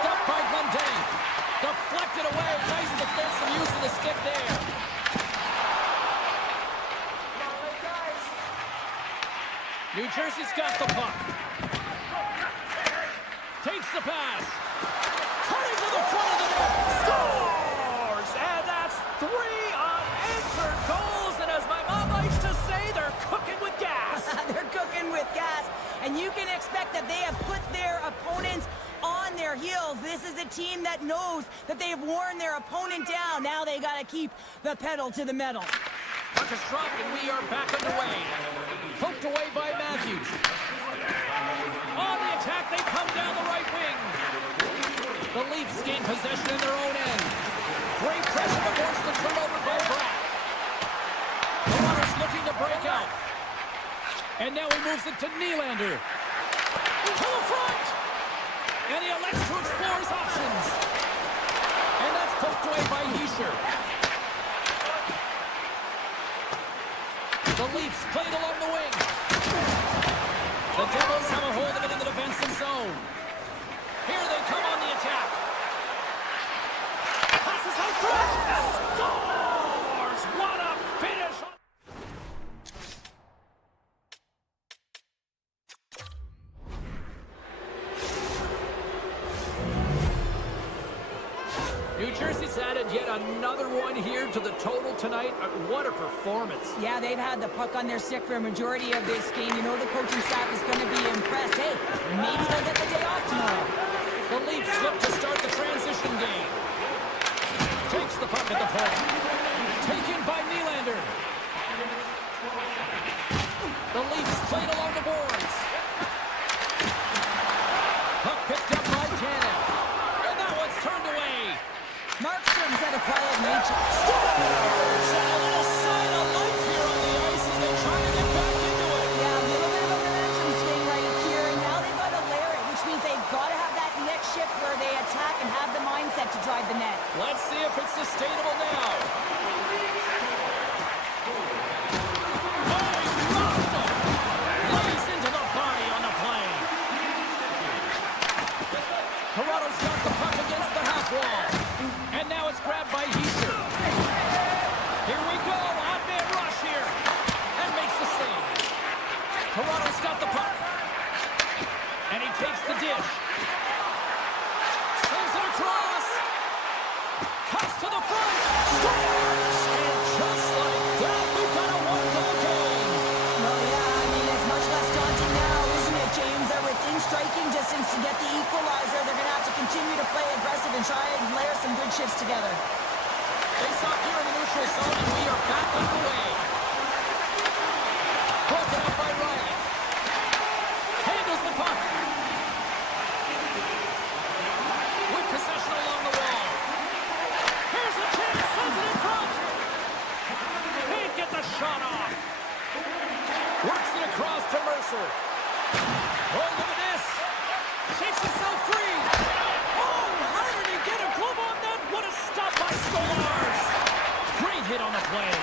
Picked up by Glendenning. Deflected away. Nice defensive use of the stick there. New Jersey's got the puck. Takes the pass. Cutting to the front of the net. Scores! And that's 3 unanswered goals. And as my mom likes to say, they're cooking with gas. They're cooking with gas. And you can expect that they have put their opponents on their heels. This is a team that knows that they've worn their opponent down. Now they got to keep the pedal to the metal. Puck is dropped and we are back underway. Poked away by Matthews. On the attack, they come down the right wing. The Leafs gain possession in their own end. Great pressure to force the turnover by Bratt. The runner's looking to break out. And now he moves it to Nylander. To the front! And he elects to explore his options. And that's poked away by Hischier. The Leafs played along the wing. The Devils have a hold of it in the defensive zone. Here they come on the attack. Passes out front. Scores! What a finish! New Jersey's added yet another one here to the total tonight. What a performance. Yeah, they've had the puck on their stick for a majority of this game. You know the coaching staff is going to be impressed. Hey, maybe they'll get the day off tomorrow. The Leafs look to start the transition game. Takes the puck at the point. Taken by Nylander. The Leafs played along the boards. Puck picked up by Tanev. And that one's turned away. Markstrom's had a quiet nature. Scores! And a little sign of life here on the ice as they try to get back into it. Yeah, a little bit of a momentum swing right here, and now they've got to layer it, which means they've got to have that next shift where they attack and have the mindset to drive the net. Let's see if it's sustainable now. Oh, he rocked him! Lays into the body on the play. Toronto's got the puck against the half wall. And now it's grabbed by Hischier. Here we go, odd-man rush here. And makes the save. Toronto's got the puck. And he takes the dish. Sends it across. Cuts to the front. Scores! And just like that, we've got a one-goal game. Well, yeah, I mean, it's much less daunting now, isn't it, James? They're within striking distance to get the equalizer. They're going to have to continue to play aggressive and try and layer some good shifts together. Face off here in the neutral zone, and we are back underway. Broken up by Riley. Handles the puck. With possession along the wall. Here's a chance, sends it in front. Can't get the shot off. Works it across to Mercer. Oh, look at this. Shakes himself free. Oh, how did he get a glove on that? What a stop by Stolarz. Great hit on the play.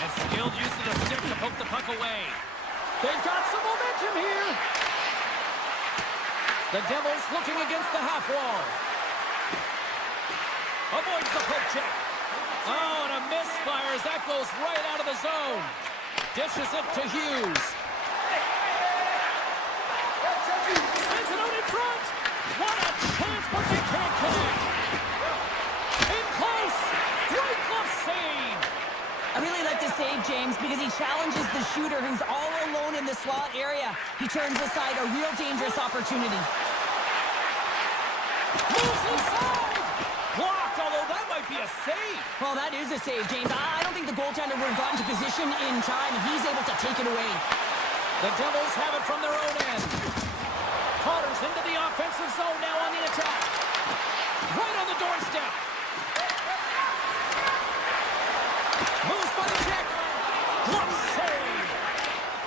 And skilled use of the stick to poke the puck away. They've got some momentum here. The Devils looking against the half wall. Avoids the poke check. Oh, and a misfire as that goes right out of the zone. Dishes it to Hughes. Sends it out in front. What a chance, but they can't connect. In close. Great glove save. I really like the save, James, because he challenges the shooter who's all alone in the slot area. He turns aside a real dangerous opportunity. Moves inside. Blocked, although that might be a save. Well, that is a save, James. I don't think the goaltender would have gotten to position in time, and he's able to take it away. The Devils have it from their own end. Carter's into the offensive zone now on the attack. Right on the doorstep. Moves by the check. Glove save.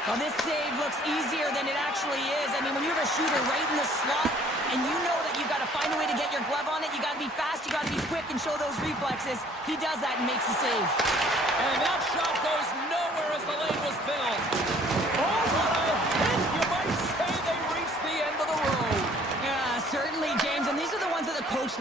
Well, this save looks easier than it actually is. I mean, when you have a shooter right in the slot, and you know that you've got to find a way to get your glove on it, you got to be fast, you got to be quick and show those reflexes. He does that and makes the save. And that shot goes nowhere as the lane was filled. Oh, what a hit! You might say they reached the end of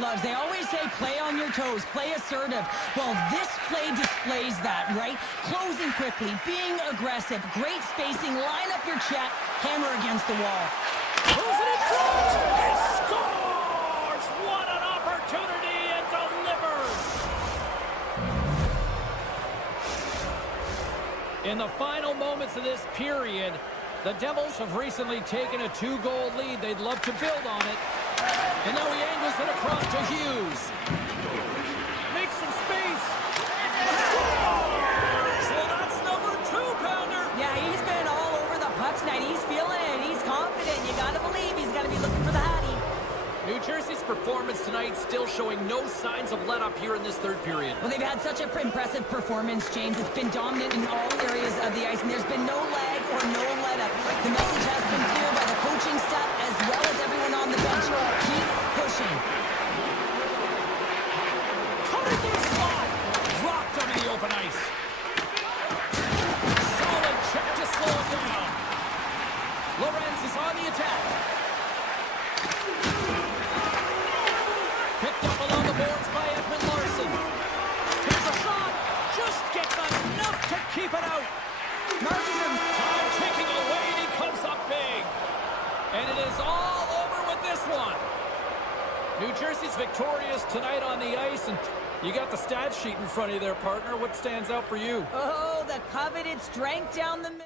gloves. They always say play on your toes, play assertive. Well, this play displays that, right? Closing quickly, being aggressive, great spacing, line up your check, hammer against the wall. Throws it in front! He scores! What an opportunity, and delivers! In the final moments of this period, the Devils have recently taken a 2-goal lead. They'd love to build on it. And now he angles it across to Hughes. Makes some space. Scores! Well, that's number 2-pounder. Yeah, he's been all over the puck tonight. He's feeling it. He's confident. You gotta believe he's gotta be looking for the hattie. New Jersey's performance tonight still showing no signs of let-up here in this third period. Well, they've had such an impressive performance, James. It's been dominant in all areas of the ice, and there's been no lag or no let-up. The message has been clear by the coaching staff as well as everyone on the bench. Keep pushing. Cutting through the slot. Dropped him in the open ice. Solid check to slow it down. Lorenz is on the attack. Picked up along the boards by Edmund Larson. Here's a shot. Just gets enough to keep it out. Markstrom, time ticking away, and he comes up big. And it is all over with this one. New Jersey's victorious tonight on the ice, and you got the stat sheet in front of you there, partner. What stands out for you? Oh, the coveted strength down the middle.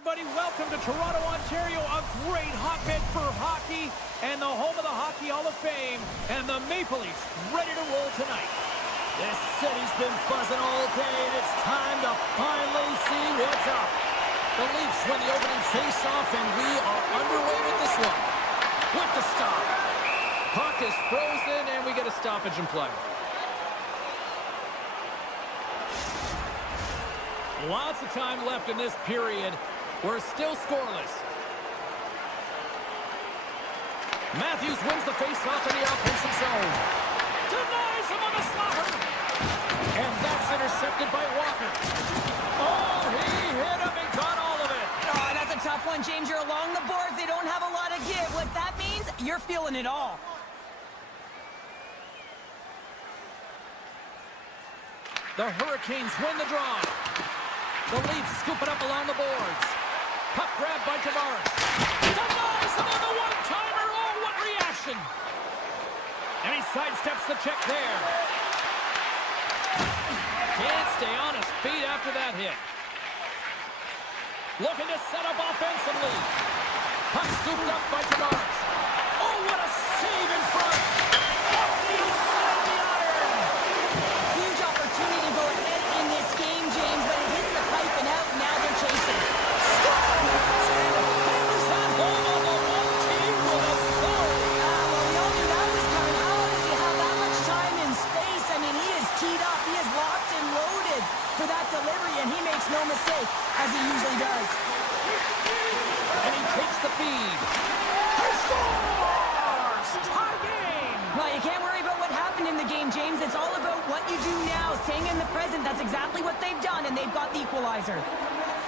everybody. Welcome to Toronto, Ontario, a great hotbed for hockey and the home of the Hockey Hall of Fame. And the Maple Leafs ready to roll tonight. This city's been buzzing all day, and it's time to finally see what's up. The Leafs win the opening face-off, and we are underway with this one. With the stop. Puck is frozen, and we get a stoppage in play. Lots of time left in this period. We're still scoreless. Matthews wins the face-off in the offensive zone. Denies him on the slapper. And that's intercepted by Walker. Oh, he hit him and got all of it. Oh, that's a tough one, James. You're along the boards. They don't have a lot of give. What that means, you're feeling it all. The Hurricanes win the draw. The Leafs scoop it up along the boards. Puck grabbed by Tavares. Denies him on the one-timer. Oh, what reaction. And he sidesteps the check there. Can't stay on his feet after that hit. Looking to set up offensively. Puck scooped up by Tavares. Oh, what a save in front. Off the inside of the iron. Huge opportunity to go ahead in this game, James, but it hits the pipe and out, and now they're chasing. Hammers that home on the one team with a throw. Well, we all knew that was coming. How does he have that much time and space? I mean, he is teed up. He is locked and loaded for that delivery, and he makes no mistake, as he usually does. And he takes the feed. He scores! Tie game! Well, you can't worry about what happened in the game, James. It's all about what you do now, staying in the present. That's exactly what they've done, and they've got the equalizer.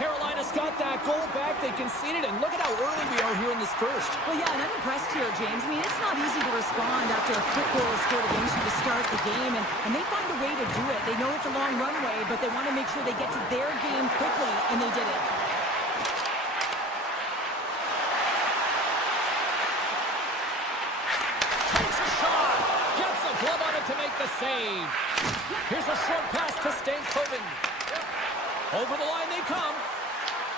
Carolina's got that goal back. They conceded, and look at how early we are here in this first. Well, yeah, and I'm impressed here, James. I mean, it's not easy to respond after a quick goal is scored against you to start the game, and they find a way to do it. They know it's a long runway, but they want to make sure they get to their game quickly, and they did it. Takes a shot. Gets a glove on it to make the save. Here's a short pass to Stankoven. Over the line they come.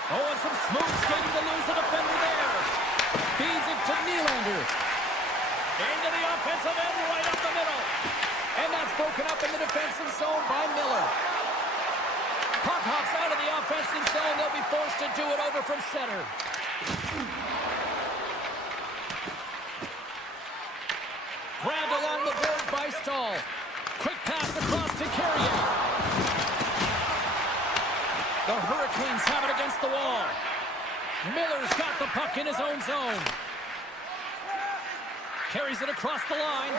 Oh, and some smooth skating to lose the defender there. Feeds it to Nylander. Into the offensive end, right up the middle. And that's broken up in the defensive zone by Miller. Puck hops out of the offensive zone. They'll be forced to do it over from center. Grabbed along the boards by Stahl. Quick pass across to Carrier. The Hurricanes have it against the wall. Miller's got the puck in his own zone. Carries it across the line.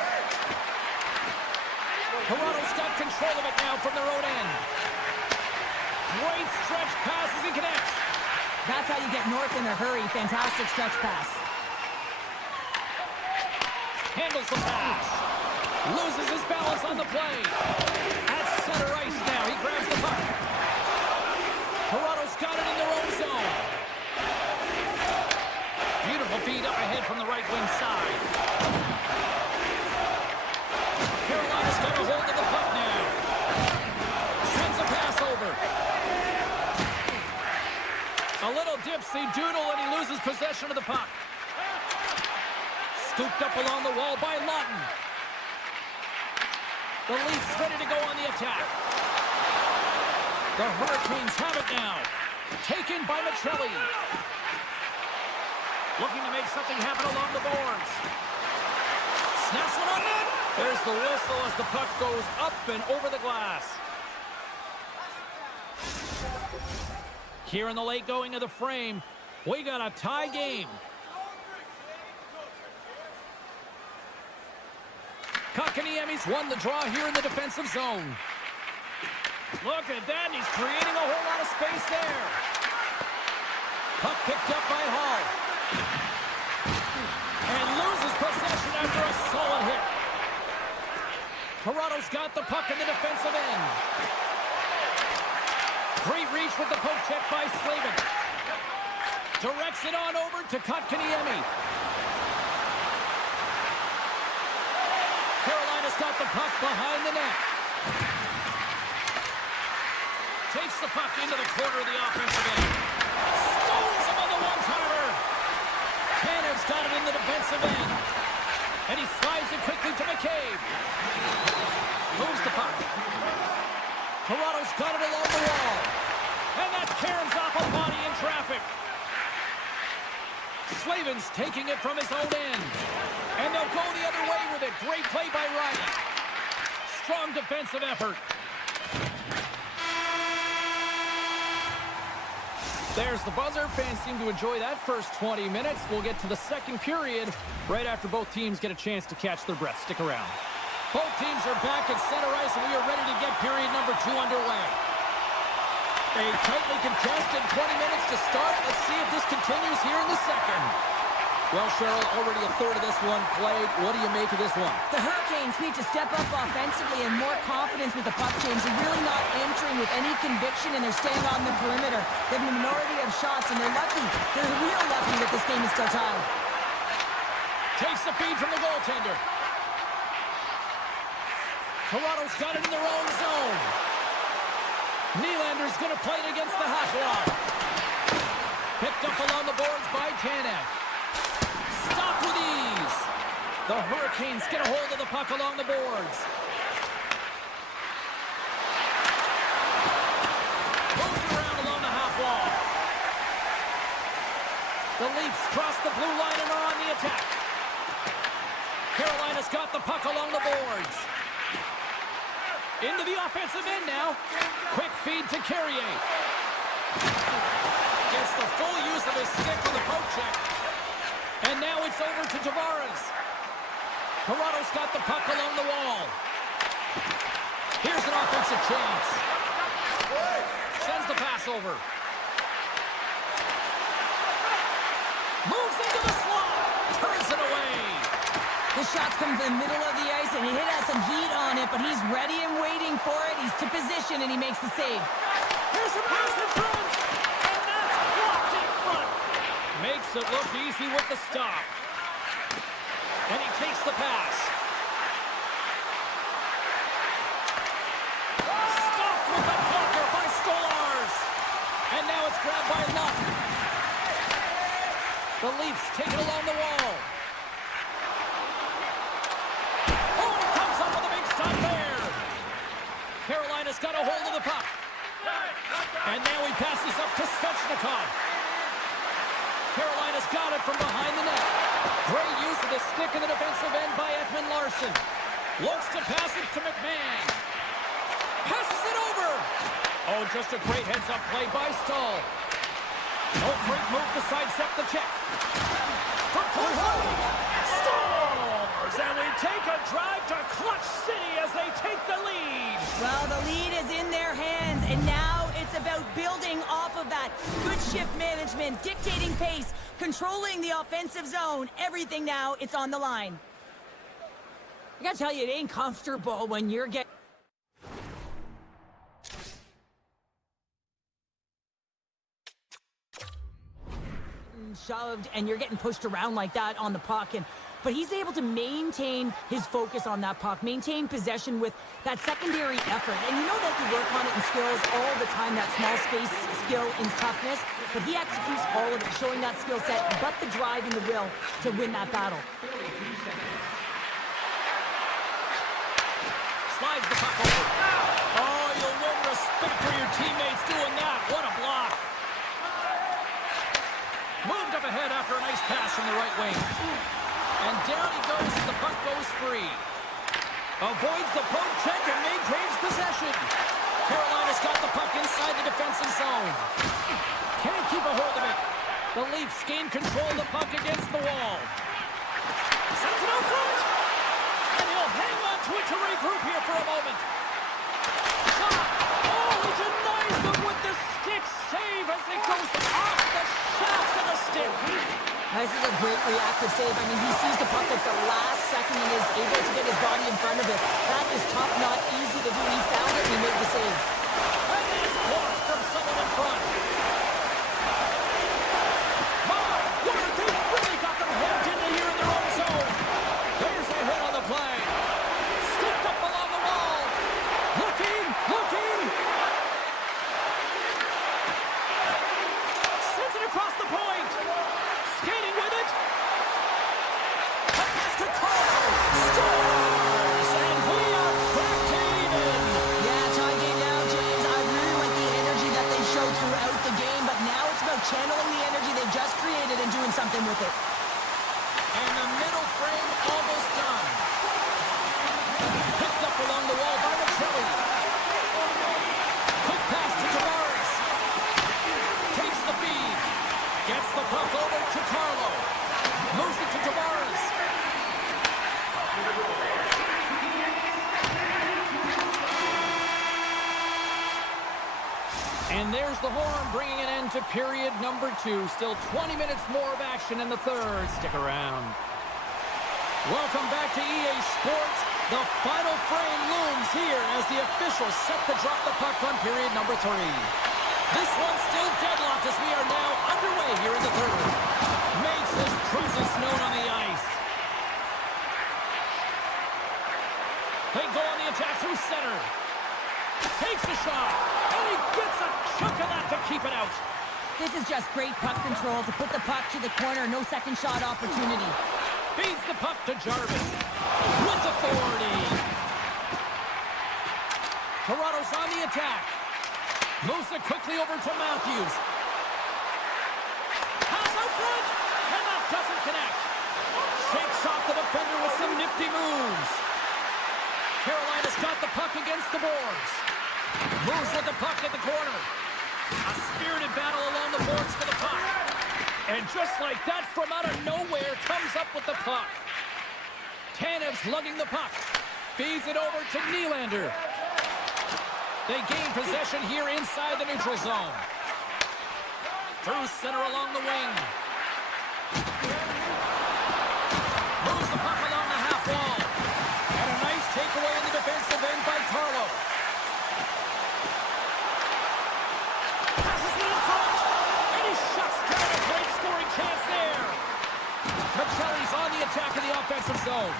Toronto's got control of it now from their own end. Great stretch pass as he connects. That's how you get north in a hurry. Fantastic stretch pass. Handles the pass. Loses his balance on the play. At center ice now. He grabs the puck. Toronto's got it in their own zone. Beautiful feed up ahead from the right wing side. Carolina's got a hold of the puck now. Sends a pass over. A little dipsy doodle and he loses possession of the puck. Scooped up along the wall by Lawton. The Leafs ready to go on the attack. The Hurricanes have it now. Taken by Mitrelli. Looking to make something happen along the boards. Snaps one on net. There's the whistle as the puck goes up and over the glass. Here in the late going of the frame, we got a tie game. Kotkaniemi's won the draw here in the defensive zone. Look at that, he's creating a whole lot of space there. Puck picked up by Hall. And loses possession after a solid hit. Toronto's got the puck in the defensive end. Great reach with the poke check by Slavin. Directs it on over to Kotkaniemi. Carolina's got the puck behind the net. Takes the puck into the corner of the offensive end. Stolen defensive end. And he slides it quickly to McCabe. Moves the puck. Toronto's got it along the wall. And that caroms off a body in traffic. Slavin's taking it from his own end. And they'll go the other way with it. Great play by Riley. Strong defensive effort. There's the buzzer. Fans seem to enjoy that first 20 minutes. We'll get to the second period right after both teams get a chance to catch their breath. Stick around. Both teams are back at center ice, and we are ready to get period number 2 underway. A tightly contested 20 minutes to start. Let's see if this continues here in the second. Well, Cheryl, already a third of this one played. What do you make of this one? The Hurricanes need to step up offensively and more confidence with the puck change. They're really not entering with any conviction, and they're staying on the perimeter. They have a minority of shots, and they're lucky. They're real lucky that this game is still tied. Takes the feed from the goaltender. Toronto's got it in their own zone. Nylander's going to play it against the half wall. Picked up along the boards by Tanev. Stopped with ease. The Hurricanes get a hold of the puck along the boards. Moves it around along the half wall. The Leafs cross the blue line and are on the attack. Carolina's got the puck along the boards. Into the offensive end now. Quick feed to Carrier. Gets the full use of his stick with a poke check. And now it's over to Tavares. Toronto's got the puck along the wall. Here's an offensive chance. Sends the pass over. Moves into the slot. Turns it away. The shot's coming from the middle of the ice, and he has some heat on it, but he's ready and waiting for it. He's to position, and he makes the save. Here's a pass in front, and that's blocked in front. Makes it look easy with the stop. And he takes the pass. Stopped with the blocker by Stolarz. And now it's grabbed by Luck. The Leafs take it along the wall. Carolina's got a hold of the puck. And now he passes up to Svechnikov. Carolina's got it from behind the net. Great use of the stick in the defensive end by Ekman Larsson. Looks to pass it to McMahon. Passes it over. Oh, just a great heads-up play by Stahl. Oh, great move to sidestep the check. For Stars, and we take a drive to Clutch City as they take the lead. Well, the lead is in their hands, and now it's about building off of that. Good shift management, dictating pace, controlling the offensive zone. Everything now, it's on the line. I gotta tell you, it ain't comfortable when you're getting shoved and you're getting pushed around like that on the puck, but he's able to maintain his focus on that puck, maintain possession with that secondary effort. And you know that you work on it in skills all the time, that small space skill and toughness, but he executes all of it, showing that skill set, but the drive and the will to win that battle. Slides the puck over. Oh, you'll win respect for your teammates doing that. What a block. Moved up ahead after a nice pass from the right wing. And down he goes as the puck goes free. Avoids the poke check and maintains possession. Carolina's got the puck inside the defensive zone. Can't keep a hold of it. The Leafs gain control of the puck against the wall. Sends it out front. And he'll hang on to it to regroup here for a moment. Shot. Oh, he denies them with the stick save as it goes off the shaft of the stick. This is a great reactive save. I mean, he sees the puck at the last second and is able to get his body in front of it. That is tough, not easy to do. He found it and he made the save. And it's blocked from someone in front. My, what they really got them hemmed in here in their own zone. There's a hit on the play. Scooped up along the wall. Looking. Sends it across the point. Skating with it. they've just created and doing something with it. And the middle frame almost done. Picked up along the wall by Machelli. Quick pass to Tavares. Takes the feed. Gets the puck over to Carlo. Moves it to Tavares. And there's the horn, bringing an end to period number 2. Still 20 minutes more of action in the third. Stick around. Welcome back to EA Sports. The final frame looms here as the officials set to drop the puck on period number 3. This one's still deadlocked as we are now underway here in the third. Makes his presence known on the ice. They go on the attack through center. Takes a shot, and he gets a chunk of that to keep it out. This is just great puck control to put the puck to the corner. No second shot opportunity. Feeds the puck to Jarvis. With authority. Toronto's on the attack. Moves it quickly over to Matthews. Pass out front, and that doesn't connect. Shakes off the defender with some nifty moves. Carolina's got the puck against the boards. Moves with the puck at the corner. A spirited battle along the boards for the puck. And just like that, from out of nowhere, comes up with the puck. Tanev's lugging the puck. Feeds it over to Nylander. They gain possession here inside the neutral zone. Through center along the wing. Moves the puck along the half wall. And a nice takeaway in the defensive end by Carlo. Passes it in front. And he shuts down a great scoring chance there. Machelli's on the attack in the offensive zone.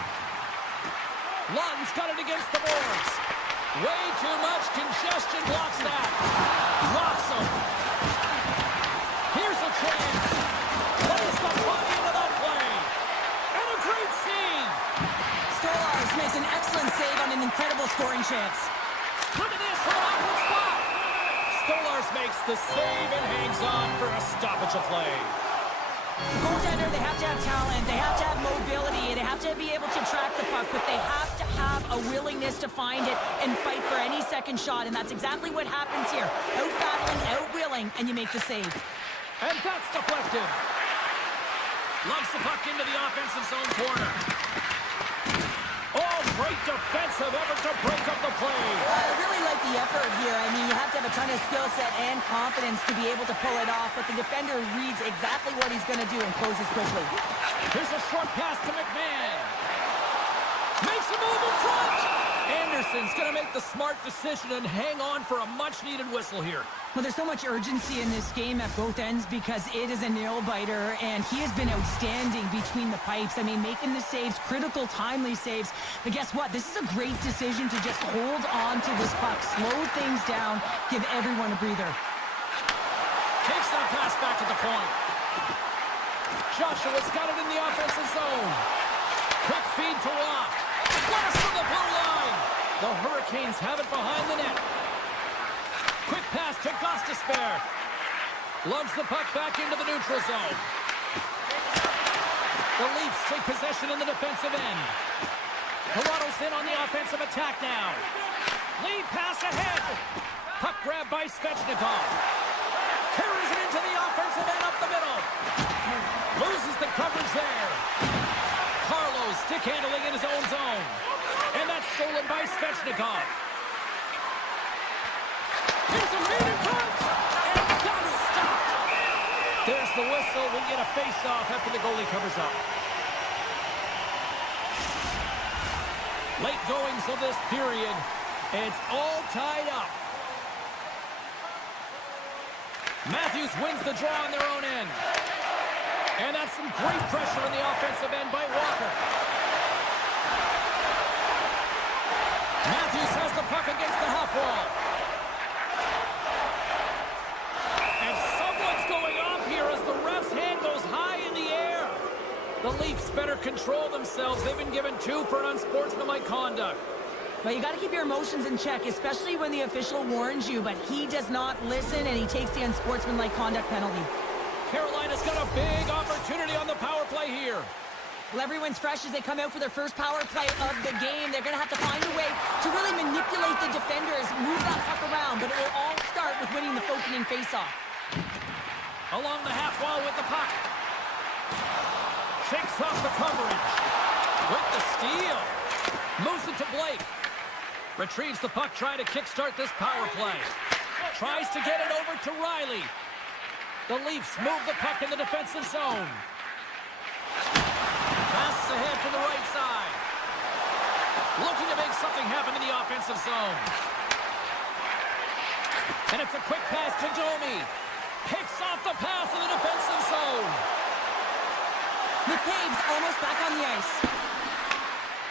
Lund's got it against the boards. Way too much congestion blocks that. Locks him. Here's a chance. Plays the body into that play. And a great save. Stolarz makes an excellent save on an incredible scoring chance. Look at this from an awkward spot. Stolarz makes the save and hangs on for a stoppage of play. Goaltender, they have to have talent, they have to have mobility, they have to be able to track the puck, but they have to have a willingness to find it and fight for any second shot, and that's exactly what happens here. Out-battling, out-willing, and you make the save. And that's deflected. Lugs the puck into the offensive zone corner. Oh, great defensive effort to break up the play. I really like the effort here. I mean, you have to have a ton of skill set and confidence to be able to pull it off, but the defender reads exactly what he's going to do and closes quickly. Here's a short pass to McMahon. Makes a move in front. Anderson's going to make the smart decision and hang on for a much-needed whistle here. Well, there's so much urgency in this game at both ends because it is a nail-biter, and he has been outstanding between the pipes. I mean, making the saves, critical, timely saves. But guess what? This is a great decision to just hold on to this puck, slow things down, give everyone a breather. Takes that pass back to the point. Joshua's got it in the offensive zone. Quick feed to Watt. Blast from the blue line. The Hurricanes have it behind the net. Quick pass to Gostisbehere. Lugs the puck back into the neutral zone. The Leafs take possession in the defensive end. Toronto's in on the offensive attack now. Lead pass ahead. Puck grab by Svechnikov. Carries it into the offensive end up the middle. Loses the coverage there. Carlo stick handling in his own zone. And that's stolen by Svechnikov. Here's a lead in front. And that's stopped. There's the whistle. We get a face-off after the goalie covers up. Late goings of this period. It's all tied up. Matthews wins the draw on their own end. And that's some great pressure in the offensive end by Walker. Matthews has the puck against the half wall. And someone's going off here as the ref's hand goes high in the air. The Leafs better control themselves. They've been given 2 for unsportsmanlike conduct. But you got to keep your emotions in check, especially when the official warns you, but he does not listen and he takes the unsportsmanlike conduct penalty. Carolina's got a big opportunity on the power play here. Well, everyone's fresh as they come out for their first power play of the game. They're going to have to find a way to really manipulate the defenders, move that puck around, but it will all start with winning the opening faceoff. Along the half wall with the puck. Shakes off the coverage. With the steal. Moves it to Blake. Retrieves the puck, trying to kickstart this power play. Tries to get it over to Riley. The Leafs move the puck in the defensive zone. Passes ahead to the right side. Looking to make something happen in the offensive zone. And it's a quick pass to Domi. Picks off the pass in the defensive zone. McCabe's almost back on the ice.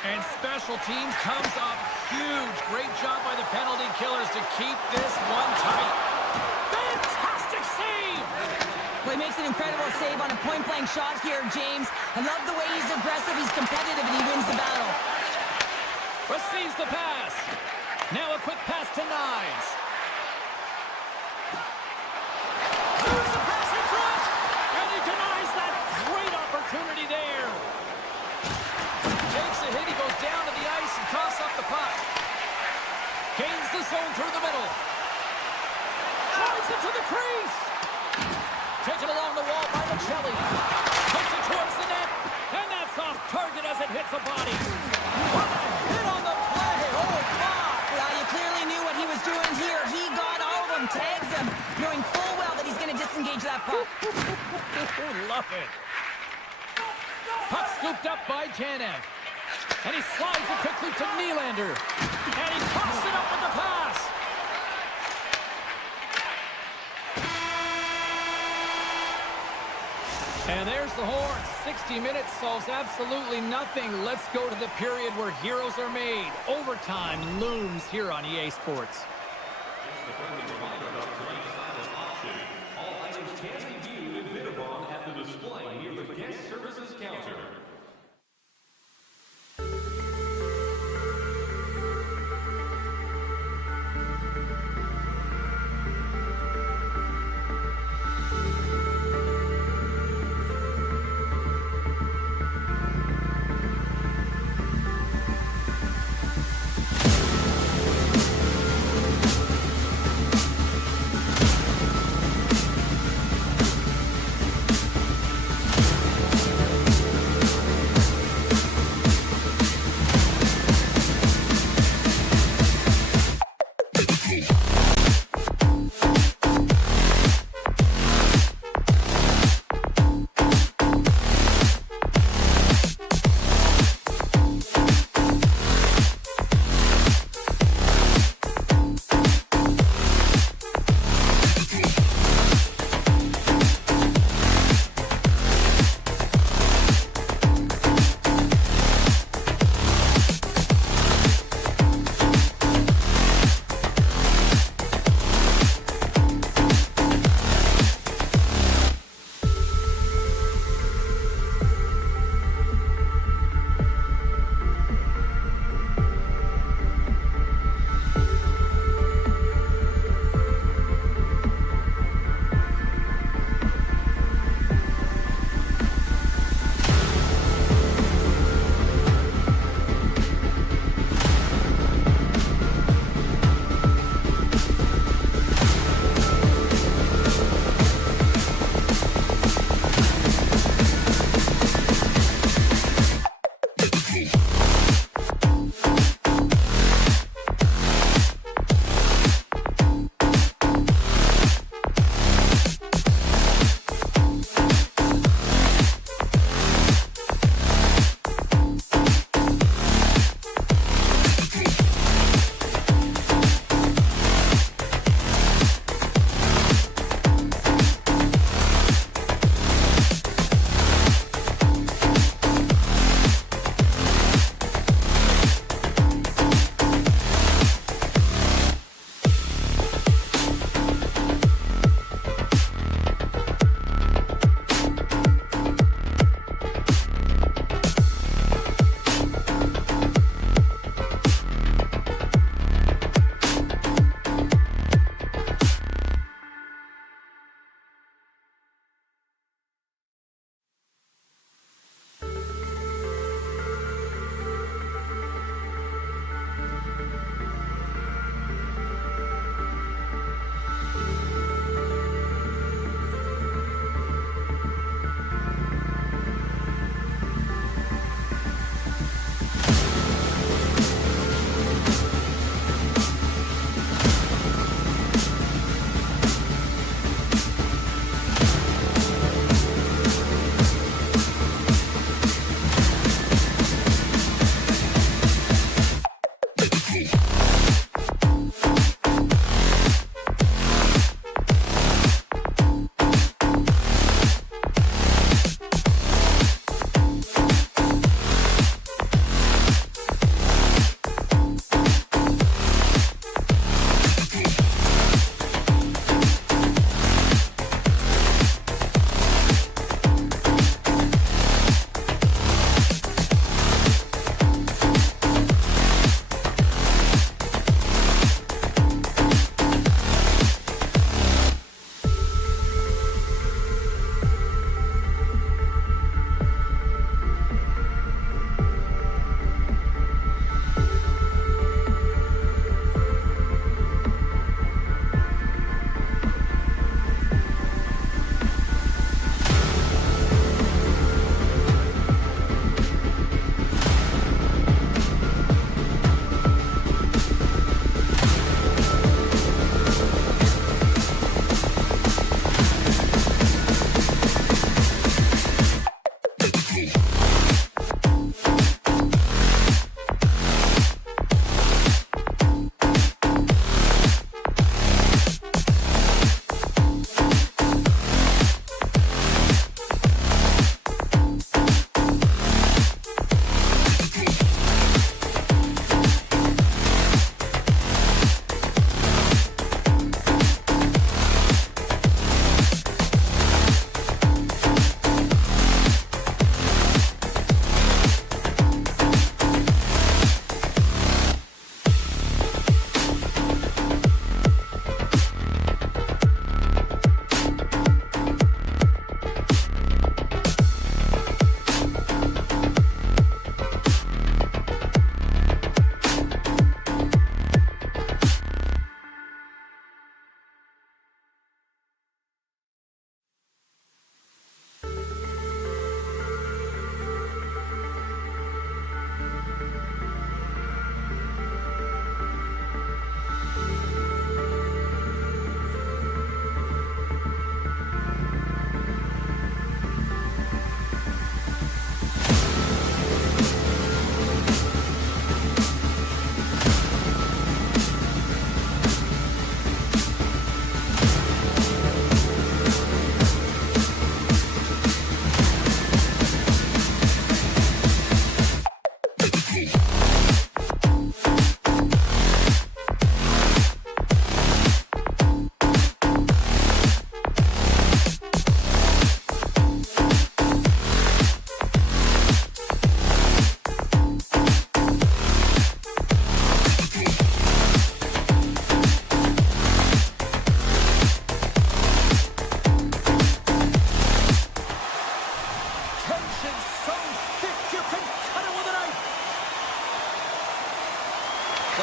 And special teams comes up huge. Great job by the penalty killers to keep this one tight. Fantastic save! Well, he makes an incredible save on a point-blank shot here, James. I love the way he's aggressive, he's competitive, and he wins the battle. Receives the pass. Now a quick pass to Knies. Moves the pass in front. And he denies that great opportunity there. Takes a hit, he goes down to the ice and coughs up the puck. Gains the zone through the middle. Drives it to the crease. Taken along the wall by Michelli. Puts it towards the net. And that's off target as it hits a body. What a hit on the play. Oh, God. Well, you clearly knew what he was doing here. He got all of them, tags them, knowing full well that he's going to disengage that puck. Love it. Puck scooped up by Tanev. And he slides it quickly to Nylander. And he coughs it up with the pass. And there's the horn. 60 minutes solves absolutely nothing. Let's go to the period where heroes are made. Overtime looms here on EA Sports. Just a friendly reminder about tonight's silent auction. All items can be viewed and bid upon at the display near the guest services counter.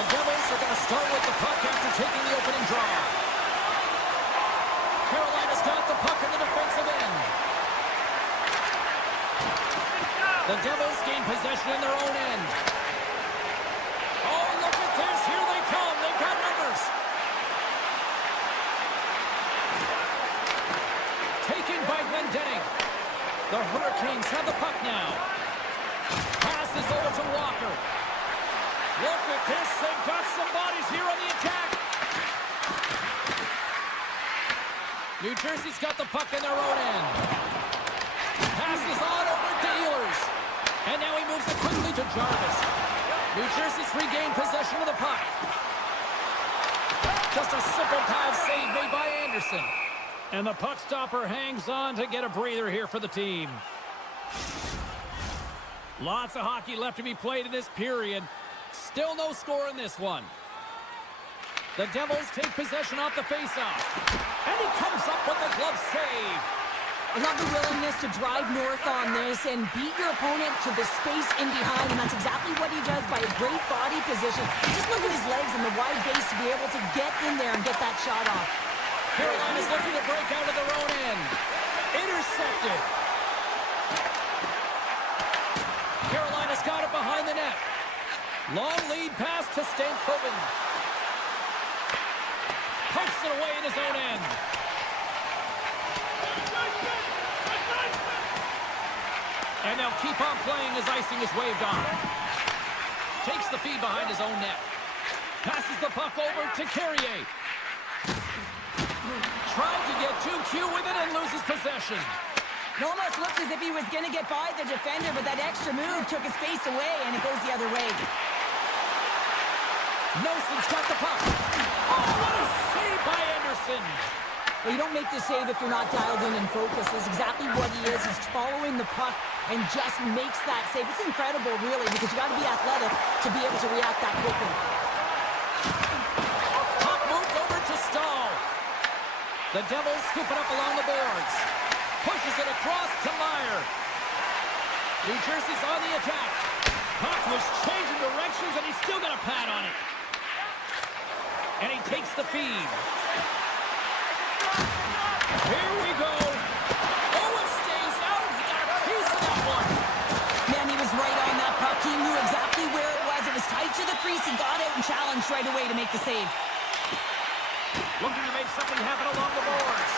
The Devils are going to start with the puck after taking the opening draw. Carolina's got the puck in the defensive end. The Devils gain possession in their own end. Oh, look at this. Here they come. They've got numbers. Taken by Glendening. The Hurricanes have the puck now. Passes over to Walker. Look at this. They've got some bodies here on the attack. New Jersey's got the puck in their own end. Passes on over to Ehlers. And now he moves it quickly to Jarvis. New Jersey's regained possession of the puck. Just a simple pad save made by Anderson. And the puck stopper hangs on to get a breather here for the team. Lots of hockey left to be played in this period. Still no score in this one. The Devils take possession off the faceoff. And he comes up with the glove save. I love the willingness to drive north on this and beat your opponent to the space in behind, and that's exactly what he does by a great body position. Just look at his legs and the wide base to be able to get in there and get that shot off. Carolina's looking to break out of their own end. Intercepted. Carolina's got it behind the net. Long lead pass to Stankoven. Pokes it away in his own end. And they'll keep on playing as icing is waved off. Takes the feed behind his own net. Passes the puck over to Carrier. Tried to get too cute with it and loses possession. It almost looked as if he was going to get by the defender, but that extra move took his space away, and it goes the other way. Nelson's got the puck. Oh, what a save by Anderson. Well, you don't make this save if you're not dialed in and focused. That's exactly what he is. He's following the puck and just makes that save. It's incredible, really, because you got to be athletic to be able to react that quickly. Puck moved over to Stahl. The Devils scoop it up along the boards. Pushes it across to Meyer. New Jersey's on the attack. Puck was changing directions, and he's still got a pad on it. And he takes the feed. Here we go. Oh, it stays out. He got a piece of that one. Man, he was right on that puck. He knew exactly where it was. It was tight to the crease. He got out and challenged right away to make the save. Looking to make something happen along the boards.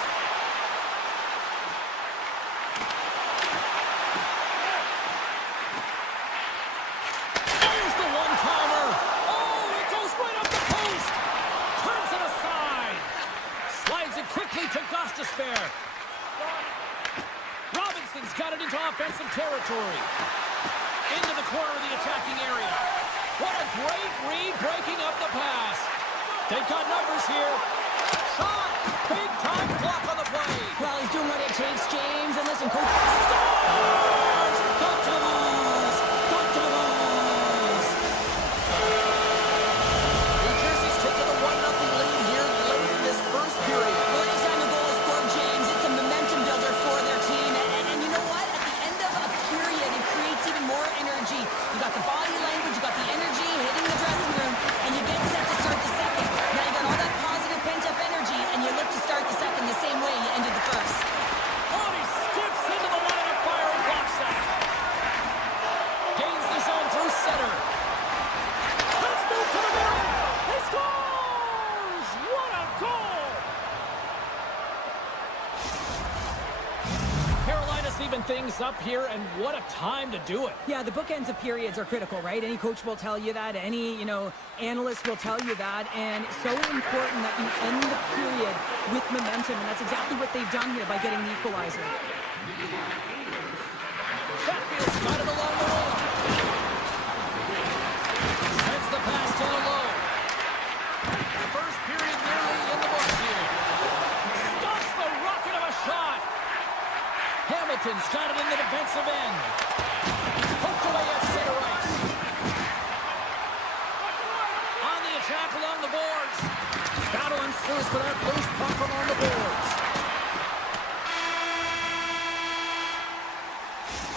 There's the one-timer. Oh, it goes right up the post. Turns it aside. Slides it quickly to Gostisbehere. Robinson's got it into offensive territory. Into the corner of the attacking area. What a great read breaking up the pass. They've got numbers here. Shot! Big time block on the play. Well, he's doing what it takes, James. And listen, coach. Scores! The Devils! The Devils! New Jersey's taking a 1-0 lead here late in this first period. Well, anytime a goal is scored, James, it's a momentum builder for their team. And you know what? At the end of a period, it creates even more energy. You got the body language, you got the energy hitting the dressing room, and you get set to start the second. Now you got all that positive pent-up energy, and you look to start the second the same way you ended the first. Oh, he skips into the line of fire and blocks that. Gains the zone through center. Let's move to the middle. He scores! What a goal! Carolina's even things up here, and what a time to do it. Yeah, the bookends of periods are critical, right? Any coach will tell you that. Any, analyst will tell you that. And it's so important that you end the period with momentum. And that's exactly what they've done here by getting the equalizer. Chatfield's got it along the wall. Sends the pass down low. The first period nearly in the books here. Stops the rocket of a shot. Hamilton's got it in the defensive end. Poked away at center ice. On the attack along the boards. Battle ensues for that loose puck along the boards.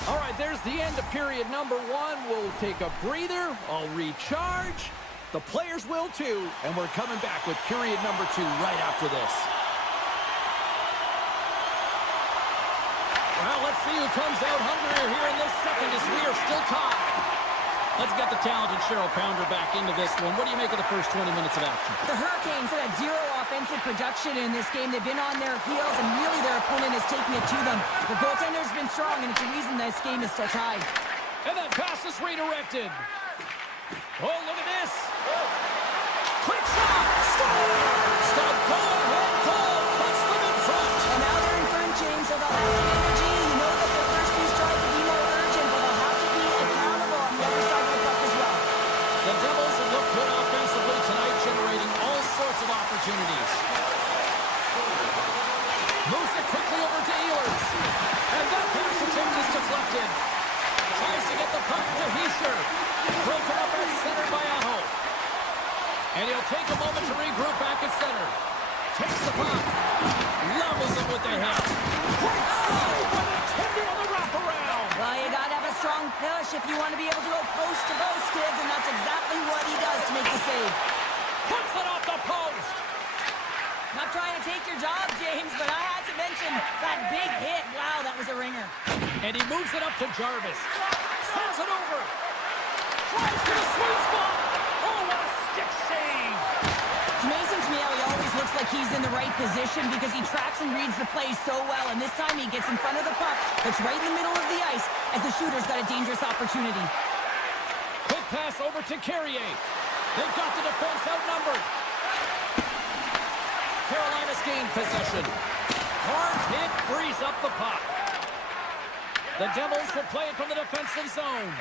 All right, there's the end of period number one. We'll take a breather. I'll recharge. The players will too, and we're coming back with period number 2 right after this. Well, let's see who comes out hungrier here in this second as we are still tied. Let's get the talented Cheryl Pounder back into this one. What do you make of the first 20 minutes of action? The Hurricanes have had 0 offensive production in this game. They've been on their heels, and really their opponent is taking it to them. The goaltender's been strong, and it's the reason this game is still tied. And that pass is redirected. Oh, look at this. Quick shot. Stop. Go ahead, goal. Puts them in front. And now they're in front, James, so they'll have some energy. You know that their first few strides will be more urgent, but they'll have to be accountable on the other side of the puck as well. The Devils have looked good offensively tonight, generating all sorts of opportunities. Moves it quickly over to Ehlers. And that pass attempt is deflected. Tries to get the puck to Hischier. Broken up at center by Aho. And he'll take a moment to regroup back at center. Takes the puck. Levels it with the hit. Great save by the tender on the wraparound. Well, you got to have a strong push if you want to be able to go post to post, kids, and that's exactly what he does to make the save. Puts it off the post. Not trying to take your job, James, but I had to mention that big hit. Wow, that was a ringer. And he moves it up to Jarvis. Sends it over. Tries to the sweet spot. Oh, what a stick save. It's amazing to me how he always looks like he's in the right position because he tracks and reads the play so well. And this time he gets in front of the puck that's right in the middle of the ice as the shooter's got a dangerous opportunity. Quick pass over to Carrier. They've got the defense outnumbered. Carolina's gained possession. Hard hit frees up the puck. The Devils will play it from the defensive zone.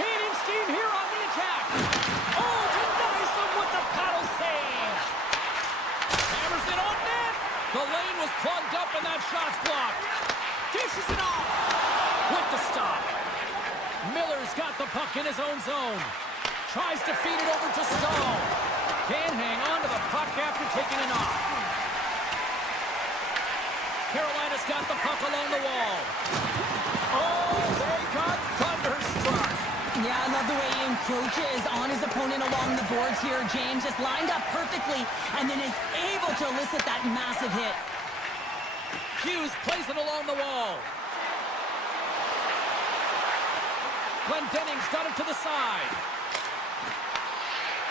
Gaining steam here on the attack. Oh, denies them with the paddle save. Hammers it on net. The lane was plugged up and that shot's blocked. Dishes it off. With the stop. Miller's got the puck in his own zone. Tries to feed it over to Stahl. Can't hang on to the puck after taking it off. Carolina's got the puck along the wall. Oh, they got thunderstruck. Yeah, I love the way he encroaches on his opponent along the boards here. James just lined up perfectly and then is able to elicit that massive hit. Hughes plays it along the wall. Glendenning's got it to the side.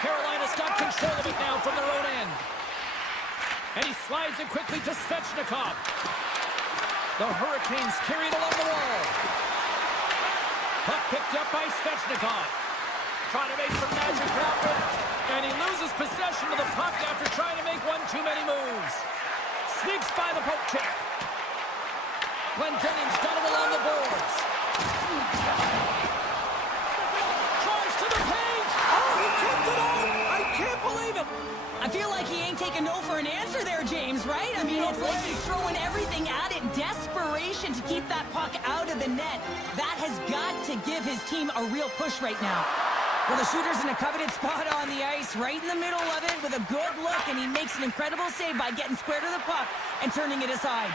Carolina's got control of it now from their own end. And he slides it quickly to Svechnikov. The Hurricanes carry it along the wall. Puck picked up by Svechnikov. Trying to make some magic happen. And he loses possession of the puck after trying to make one too many moves. Sneaks by the poke check. Glendenning's got it along the boards. Tries to the paint. Oh, he kept it out. I can't believe it. I feel like he ain't taking no for an answer there, James, right? I mean, it's like he's throwing everything at it. Desperation to keep that puck out of the net. That has got to give his team a real push right now. Well, the shooter's in a coveted spot on the ice, right in the middle of it with a good look, and he makes an incredible save by getting square to the puck and turning it aside.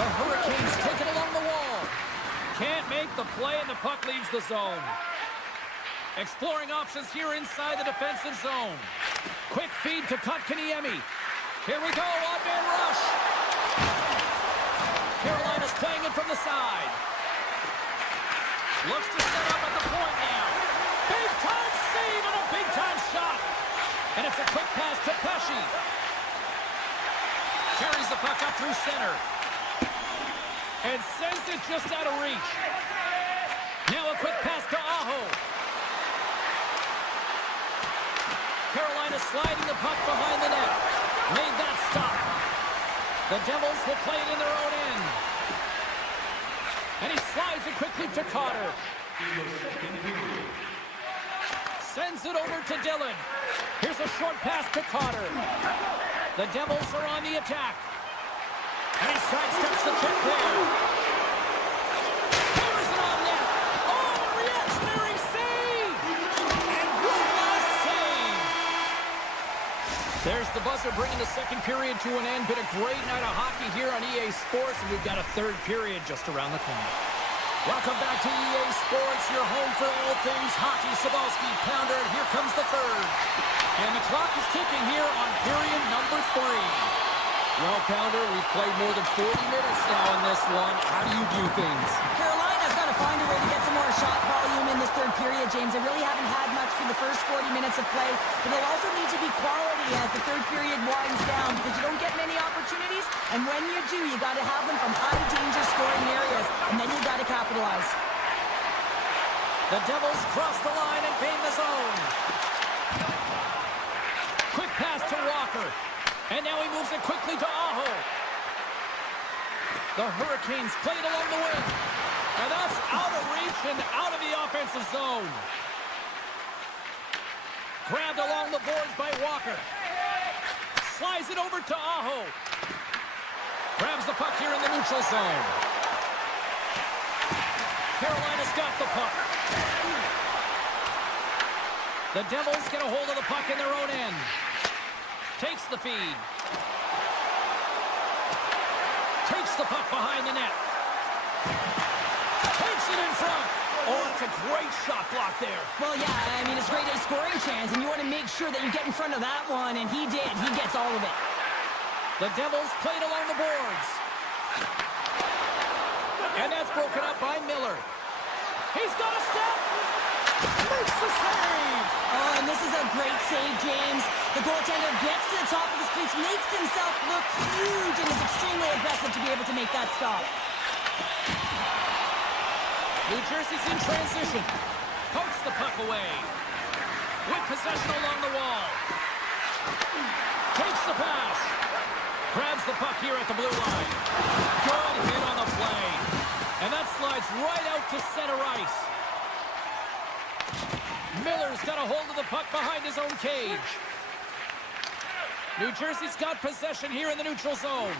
The Hurricanes take it along the wall. Can't make the play, and the puck leaves the zone. Exploring options here inside the defensive zone. Quick feed to Kotkaniemi. Here we go, odd-man rush. Carolina's playing it from the side. Looks to set up at the point now. Big-time save and a big-time shot. And it's a quick pass to Pesci. Carries the puck up through center. And sends it just out of reach. Now a quick pass to Aho. Carolina sliding the puck behind the net. Made that stop. The Devils will play it in their own end. And he slides it quickly to Cotter. Sends it over to Dillon. Here's a short pass to Cotter. The Devils are on the attack. And he sidesteps the check there. Hammers it on net. Oh, a reactionary save! And what a save! There's the buzzer bringing the second period to an end. Been a great night of hockey here on EA Sports, and we've got a third period just around the corner. Welcome back to EA Sports, your home for all things hockey. Sobalski, Pounder, here comes the third. And the clock is ticking here on period number 3. Well, Pounder, we've played more than 40 minutes now in this one. How do you view things? Carolina's got to find a way to get some more shot volume in this third period, James. They really haven't had much for the first 40 minutes of play, but they'll also need to be quality as the third period winds down because you don't get many opportunities, and when you do, you got to have them from high-danger scoring areas, and then you got to capitalize. The Devils cross the line and gain the zone. Quick pass to Walker. And now he moves it quickly to Aho. The Hurricanes play it along the wing. And that's out of reach and out of the offensive zone. Grabbed along the boards by Walker. Slides it over to Aho. Grabs the puck here in the neutral zone. Carolina's got the puck. The Devils get a hold of the puck in their own end. Takes the feed. Takes the puck behind the net. Takes it in front. Oh, it's a great shot block there. Well, yeah, I mean, it's great a scoring chance, and you want to make sure that you get in front of that one, and he did. He gets all of it. The Devils played along the boards. And that's broken up by Miller. He's got a step. Makes the save. Oh, and this is a great save, James. The goaltender gets to the top of his crease, makes himself look huge, and is extremely aggressive to be able to make that stop. New Jersey's in transition. Pokes the puck away. With possession along the wall. Takes the pass. Grabs the puck here at the blue line. Good hit on the play. And that slides right out to center ice. Miller's got a hold of the puck behind his own cage. New Jersey's got possession here in the neutral zone.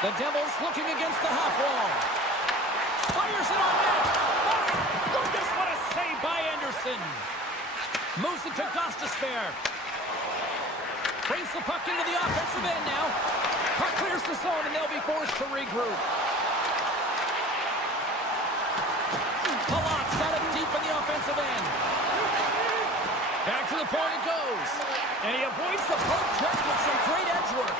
The Devils looking against the half wall. Fires it on net. My goodness, what a save by Anderson. Moves it to Gostisbehere. Brings the puck into the offensive end now. Puck clears the zone and they'll be forced to regroup. Palat's got it deep in the offensive end. Back to the point it goes. And he avoids the poke check with some great edge work.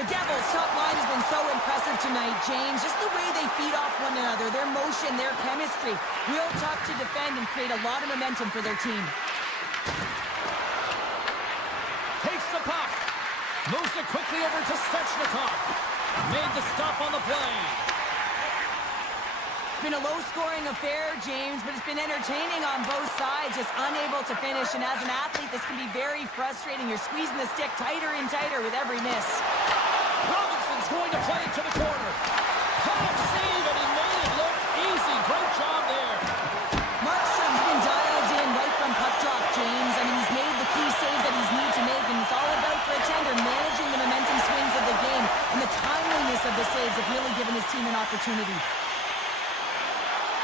The Devils' top line has been so impressive tonight, James. Just the way they feed off one another, their motion, their chemistry. Real tough to defend and create a lot of momentum for their team. Takes the puck. Moves it quickly over to Svechnikov. Made the stop on the play. It's been a low-scoring affair, James, but it's been entertaining on both sides, just unable to finish. And as an athlete, this can be very frustrating. You're squeezing the stick tighter and tighter with every miss. Robinson's going to play it to the corner. Can't save, and he made it look easy. Great job there. Markstrom's been dialed in right from puck drop, James. I mean, he's made the key saves that he's needed to make, and it's all about, for a tender, managing the momentum swings of the game. And the timeliness of the saves have really given his team an opportunity.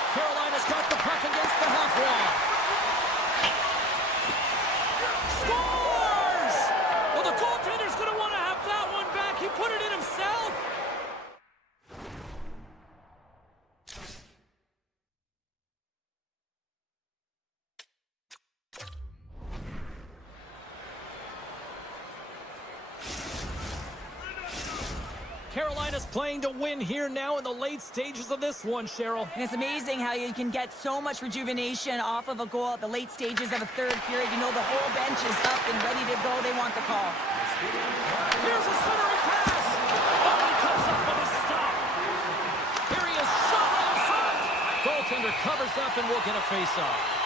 Carolina's got the puck against the half wall. Scores! Well, the goaltender's going to want to have that one back. He put it in himself. Carolina's playing to win here now in the late stages of this one, Cheryl. And it's amazing how you can get so much rejuvenation off of a goal at the late stages of a third period. You know the whole bench is up and ready to go. They want the call. Here's a centering pass. Oh, he comes up with a stop. Here he is, shot right in front. Goaltender covers up and will get a face-off.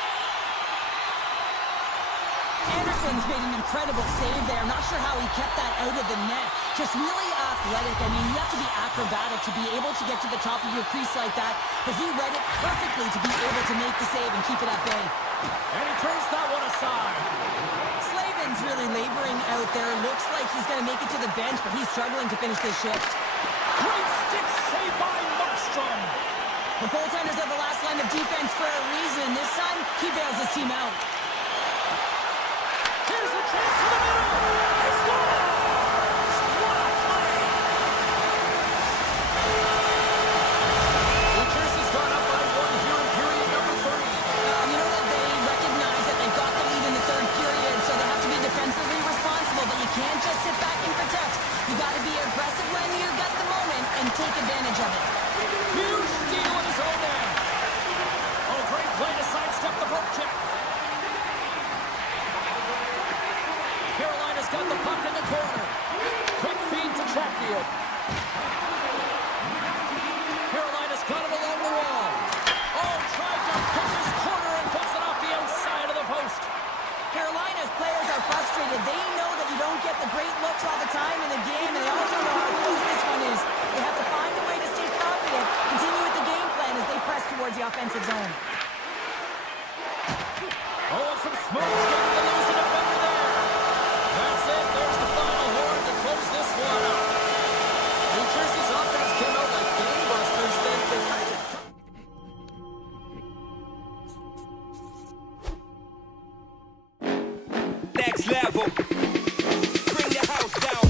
Anderson's made an incredible save there. Not sure how he kept that out of the net. Just really athletic. I mean, you have to be acrobatic to be able to get to the top of your crease like that. But he read it perfectly to be able to make the save and keep it at bay. And he turns that one aside. Slavin's really laboring out there. Looks like he's going to make it to the bench, but he's struggling to finish this shift. Great stick save by Markstrom. The goaltenders are the last line of defense for a reason. This time, he bails his team out. Here's a chance to the middle. He scores! What a play! of it. Huge steal in his own end. Oh, great play to sidestep the poke check. Carolina's got the puck in the corner. Quick feed to Chatfield. Carolina's got it along the wall. Oh, tried to pick his corner and puts it off the outside of the post. Carolina's players are frustrated. They know that you don't get the great looks all the time in the game, and they also know how close this one is. They have to find a way to stay confident, continue with the game plan as they press towards the offensive zone. Oh, some smoke starting to lose a defender there. That's it. There's the final horn to close this one up. New Jersey's offense came out like gangbusters. Then they kind of... Next level. Bring the house down.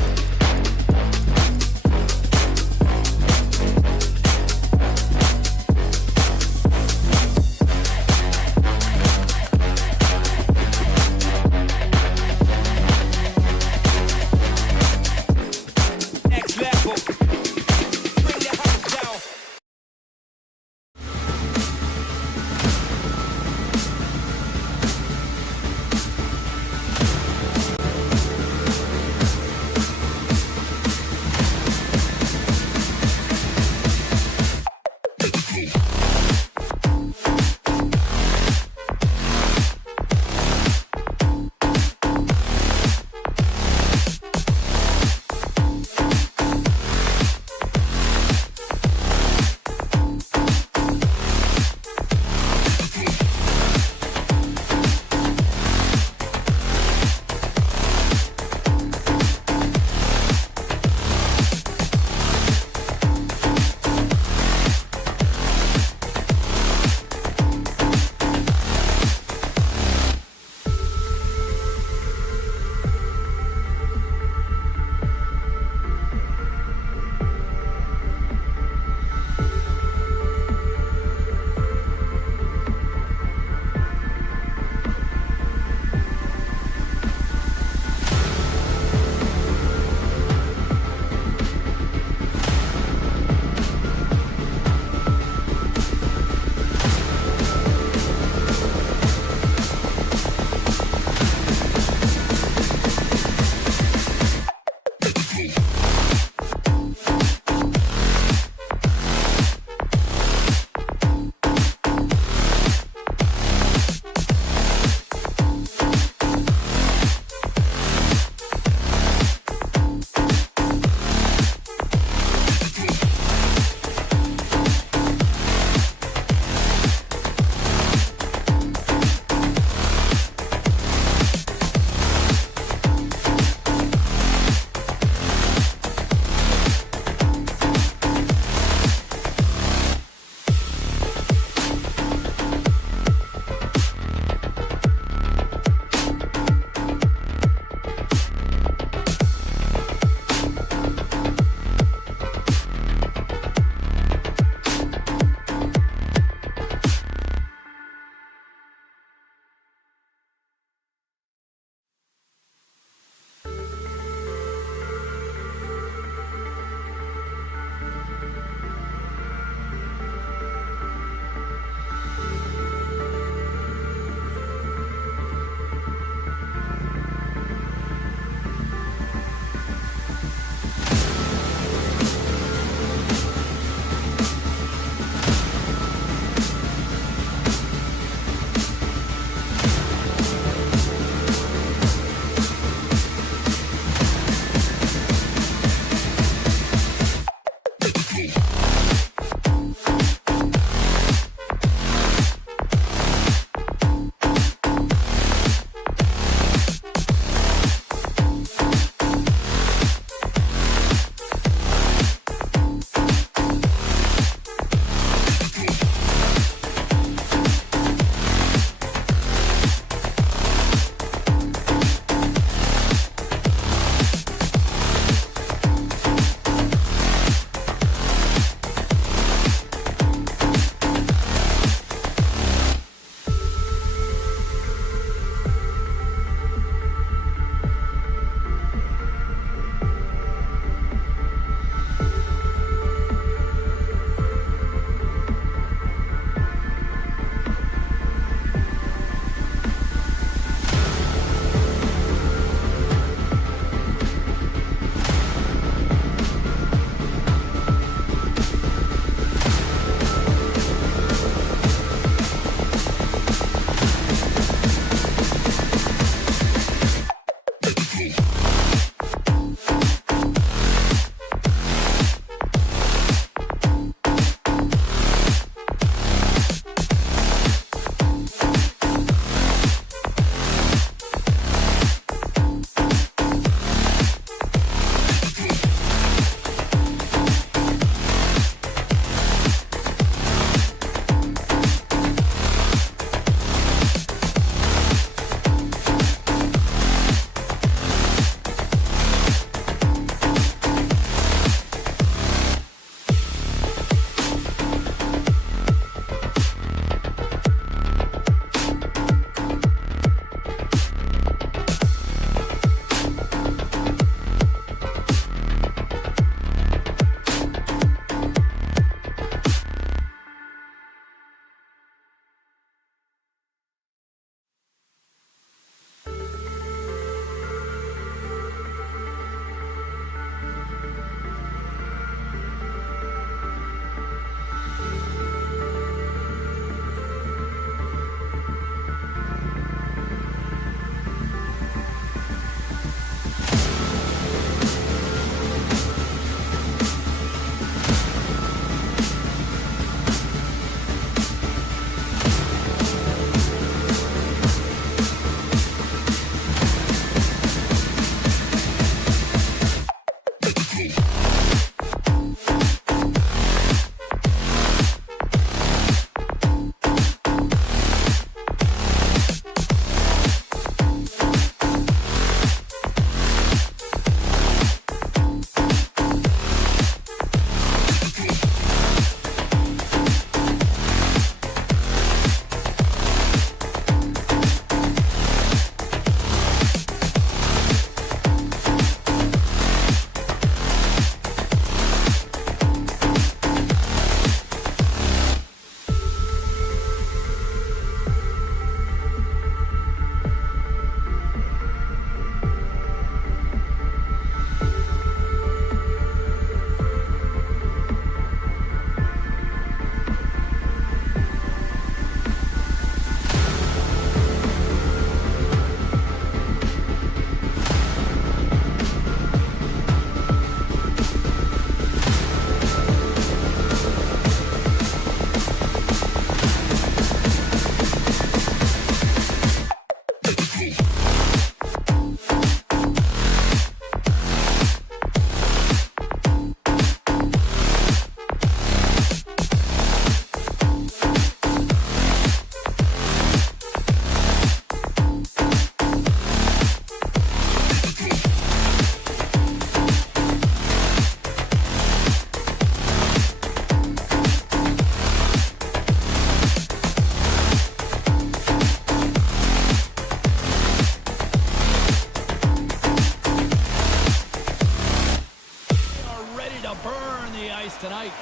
to burn the ice tonight.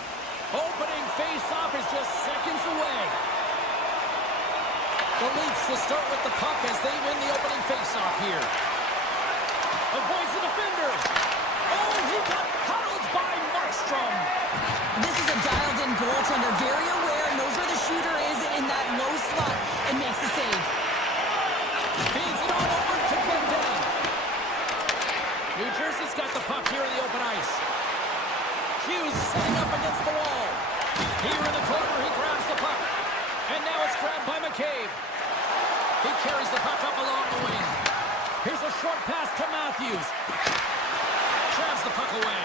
Opening face-off is just seconds away. The Leafs to start with the puck as they win the opening face-off here. Avoids the defender. Oh, he got huddled by Markstrom. This is a dialed-in goaltender, very aware, knows where the shooter is in that low slot, and makes the save. Feeds it all over to Clendening. New Jersey's got the puck here in the open ice. Hughes setting up against the wall. Here in the corner, he grabs the puck. And now it's grabbed by McCabe. He carries the puck up along the wing. Here's a short pass to Matthews. Grabs the puck away.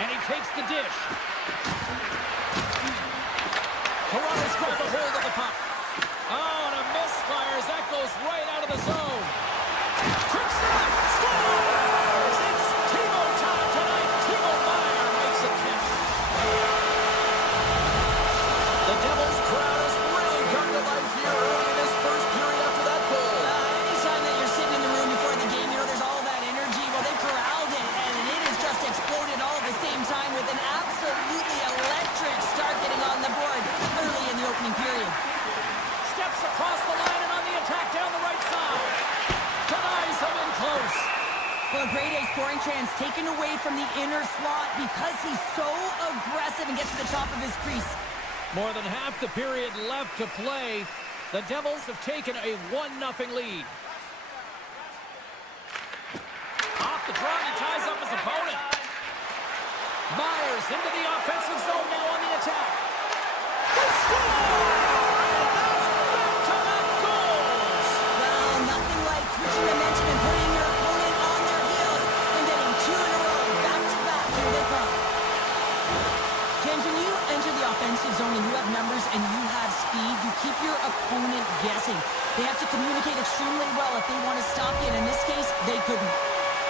And he takes the dish. Toronto's grabbed a hold of the puck. Oh, and a misfire as that goes right out of the zone. Quick shot! Scores! It's Timo time tonight. Timo Meier makes it count. The Devils crowd has really come to life here early in this first period after that goal. Anytime that you're sitting in the room before the game, you know there's all that energy. Well, they corralled it, and it has just exploded all at the same time with an absolutely electric start getting on the board early in the opening period. Steps across the line and on the attack down the right side. Denies him in close. Well, a grade A scoring chance taken away from the inner slot because he's so aggressive and gets to the top of his crease. More than half the period left to play. The Devils have taken a 1-0 lead. Off the draw, he ties up his opponent. Myers into the offensive zone now on the attack. They score! And that's back-to-back goals! Well, nothing like switching dimension and putting your opponent on their heels and getting two in a row, back-to-back. Here they come. James, when you enter the offensive zone and you have numbers and you have speed, you keep your opponent guessing. They have to communicate extremely well if they want to stop you, and in this case, they couldn't.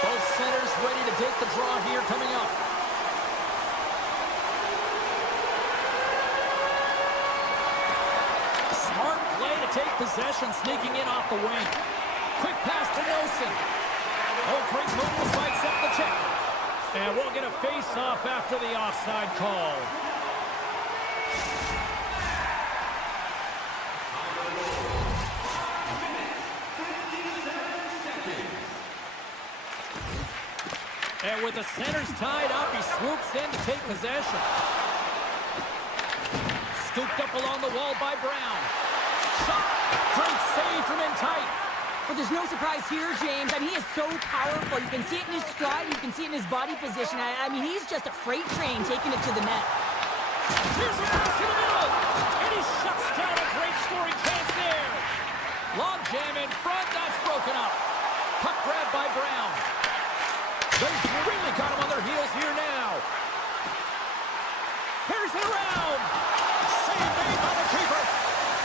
Both centers ready to take the draw here coming up. Smart play to take possession, sneaking in off the wing. Quick pass to Nelson. Oh, great move to sidestep the check. And we'll get a face-off after the offside call. And with the centers tied up, he swoops in to take possession. Scooped up along the wall by Brown. Shot! Great save from in tight. But there's no surprise here, James. I mean, he is so powerful. You can see it in his stride. You can see it in his body position. I mean, he's just a freight train taking it to the net. Here's a pass to the middle. And he shuts down a great scoring chance there. Long jam in front. That's broken up. Puck grabbed by Brown. They've really got him on their heels here now. Here's it around. Save made by the keeper.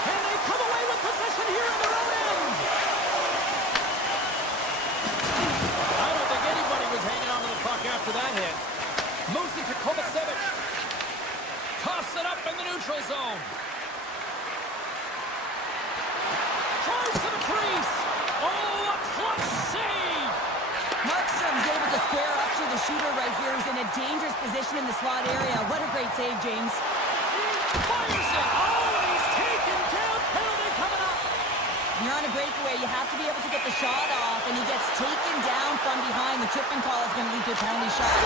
And they come away with possession here in their own end. I don't think anybody was hanging on to the puck after that hit. Moves it to Kovacevic. Coughs it up in the neutral zone. Tries to the crease. Oh, a clutch save. Markstrom's able to square up to the shooter right here. He's in a dangerous position in the slot area. What a great save, James. Fires it. Oh, and he's taken down. Penalty coming up. When you're on a breakaway, you have to be able to get the shot off, and he gets taken down from behind. The tripping call is going to lead to a penalty shot.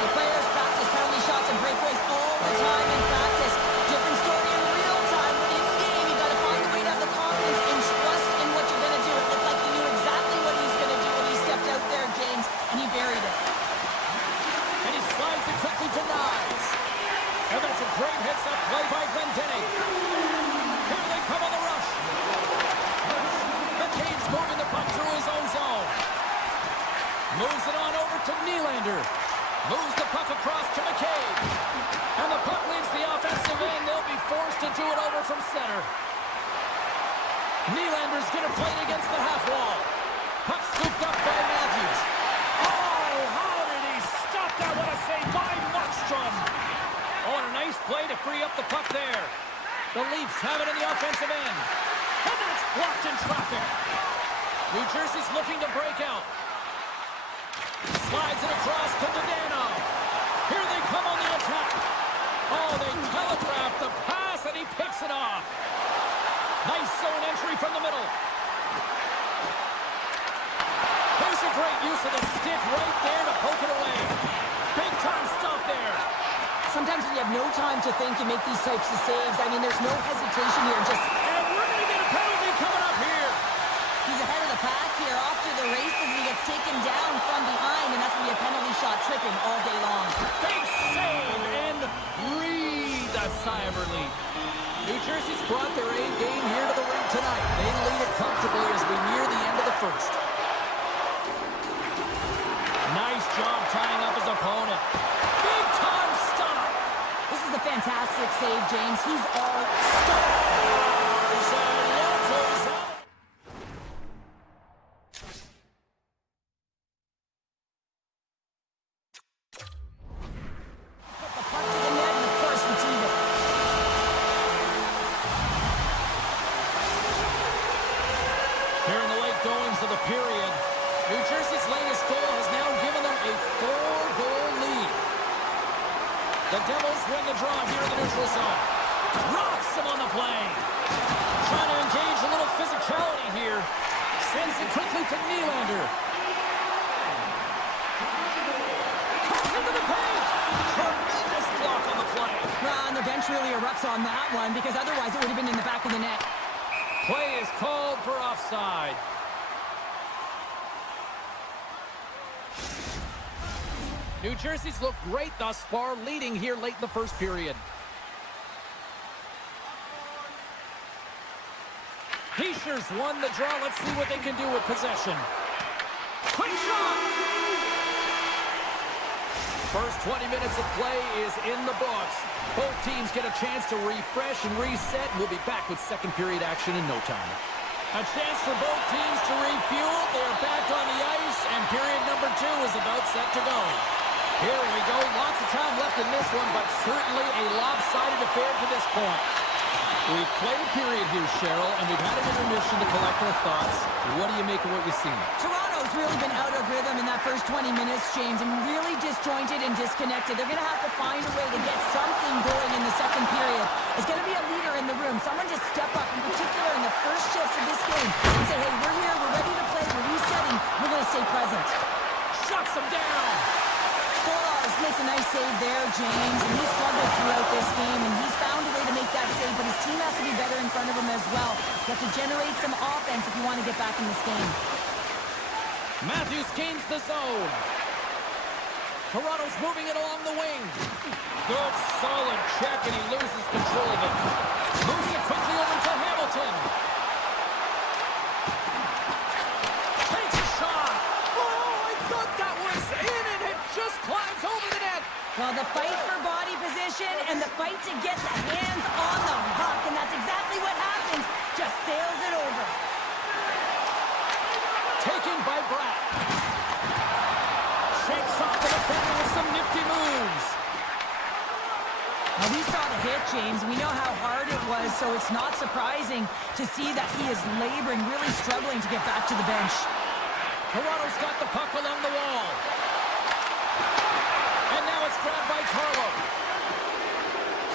The players practice penalty shots and breakaways all the time in practice. Different story in real time. In game, you got to find a way to have the confidence and trust in what you're going to do. It looked like he knew exactly what he's going to do when he stepped out there, James, and he buried it. And he slides it quickly to Nyes. And that's a great hits-up play by Clendening. Here they come on the rush. McCabe's moving the puck through his own zone. Moves it on over to Nylander. Moves the puck across to McCabe. And the puck leaves the offensive end. They'll be forced to do it over from center. Nylander's going to play it against the half wall. Puck scooped up by Matthews. Oh, how did he stop that? What a save by Markstrom. Oh, and a nice play to free up the puck there. The Leafs have it in the offensive end. And that's blocked in traffic. New Jersey's looking to break out. Slides it across to Dodano. Here they come on the attack. Oh, they telegraph the pass, and he picks it off. Nice zone entry from the middle. There's a great use of the stick right there to poke it away. Big time stop there. Sometimes when you have no time to think, you make these types of saves. I mean, there's no hesitation here. And we're going to get a penalty coming up here. He's ahead of the pack here, off to the races, and he gets taken down from behind, and that's going to be a penalty shot, tripping all day long. Big save, and breathe a sigh of relief. New Jersey's brought their A game here to the rink tonight. They lead it comfortably as we near the end of the first. Nice job tying up his opponent. Big time stop. This is a fantastic save, James. He's all Stars and locals out. Put the puck to the net and, of course, retrieve it. Here in the late goings of the period, New Jersey's latest goal has now given them a 4-goal lead. The Devils win the draw here in the neutral zone. Rocks him on the play. Trying to engage a little physicality here. Sends it quickly to Nylander. Comes into the paint. Tremendous block on the play. Well, and the bench really erupts on that one, because otherwise it would have been in the back of the net. Play is called for offside. New Jersey's looked great thus far, leading here late in the first period. Heischer's won the draw. Let's see what they can do with possession. Quick shot! First 20 minutes of play is in the books. Both teams get a chance to refresh and reset, and we'll be back with second period action in no time. A chance for both teams to refuel. They're back on the ice, and period number 2 is about set to go. Here we go. Lots of time left in this one, but certainly a lopsided affair to this point. We've played a period here, Cheryl, and we've had an intermission to collect our thoughts. What do you make of what you've seen? Toronto's really been out of rhythm in that first 20 minutes, James, and really disjointed and disconnected. They're going to have to find a way to get something going in the second period. There's going to be a leader in the room. Someone just step up, in particular in the first shifts of this game, and say, hey, we're here, we're ready to play, we're resetting, we're going to stay present. Shuts him down. Stolarz makes a nice save there, James, and he's struggled throughout this game, and he's found a way to make that save, but his team has to be better in front of him as well. You have to generate some offense if you want to get back in this game. Matthews gains the zone. Toronto's moving it along the wing. Good, solid check, and he loses control of it. Moves it quickly over to Hamilton. Takes a shot. Oh, I thought that was in, and it just climbs over the net. Well, the fight for body position and the fight to get the hands on the puck, and that's exactly what happens. Just sails it over. Taken by Bratt. Shakes off the defender with some nifty moves. Now, we saw the hit, James. We know how hard it was, so it's not surprising to see that he is laboring, really struggling to get back to the bench. Toronto's got the puck along the wall. And now it's grabbed by Carlo.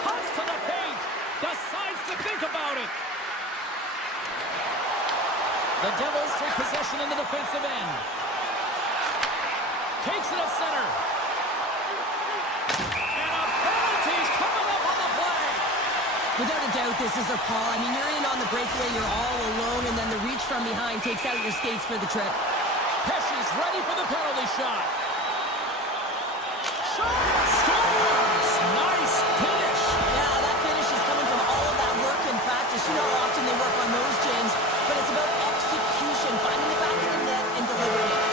Cuts to the paint. Decides to think about it. The Devils take possession in the defensive end. Takes it at center. And a penalty's coming up on the play. Without a doubt, this is a call. I mean, you're in on the breakaway, you're all alone, and then the reach from behind takes out your skates for the trip. Pesci's ready for the penalty shot. Shot! Scores! Nice finish. Yeah, that finish is coming from all of that work in practice. You know how often they work on those, James, but it's about execution, finding the back of the net and delivering it.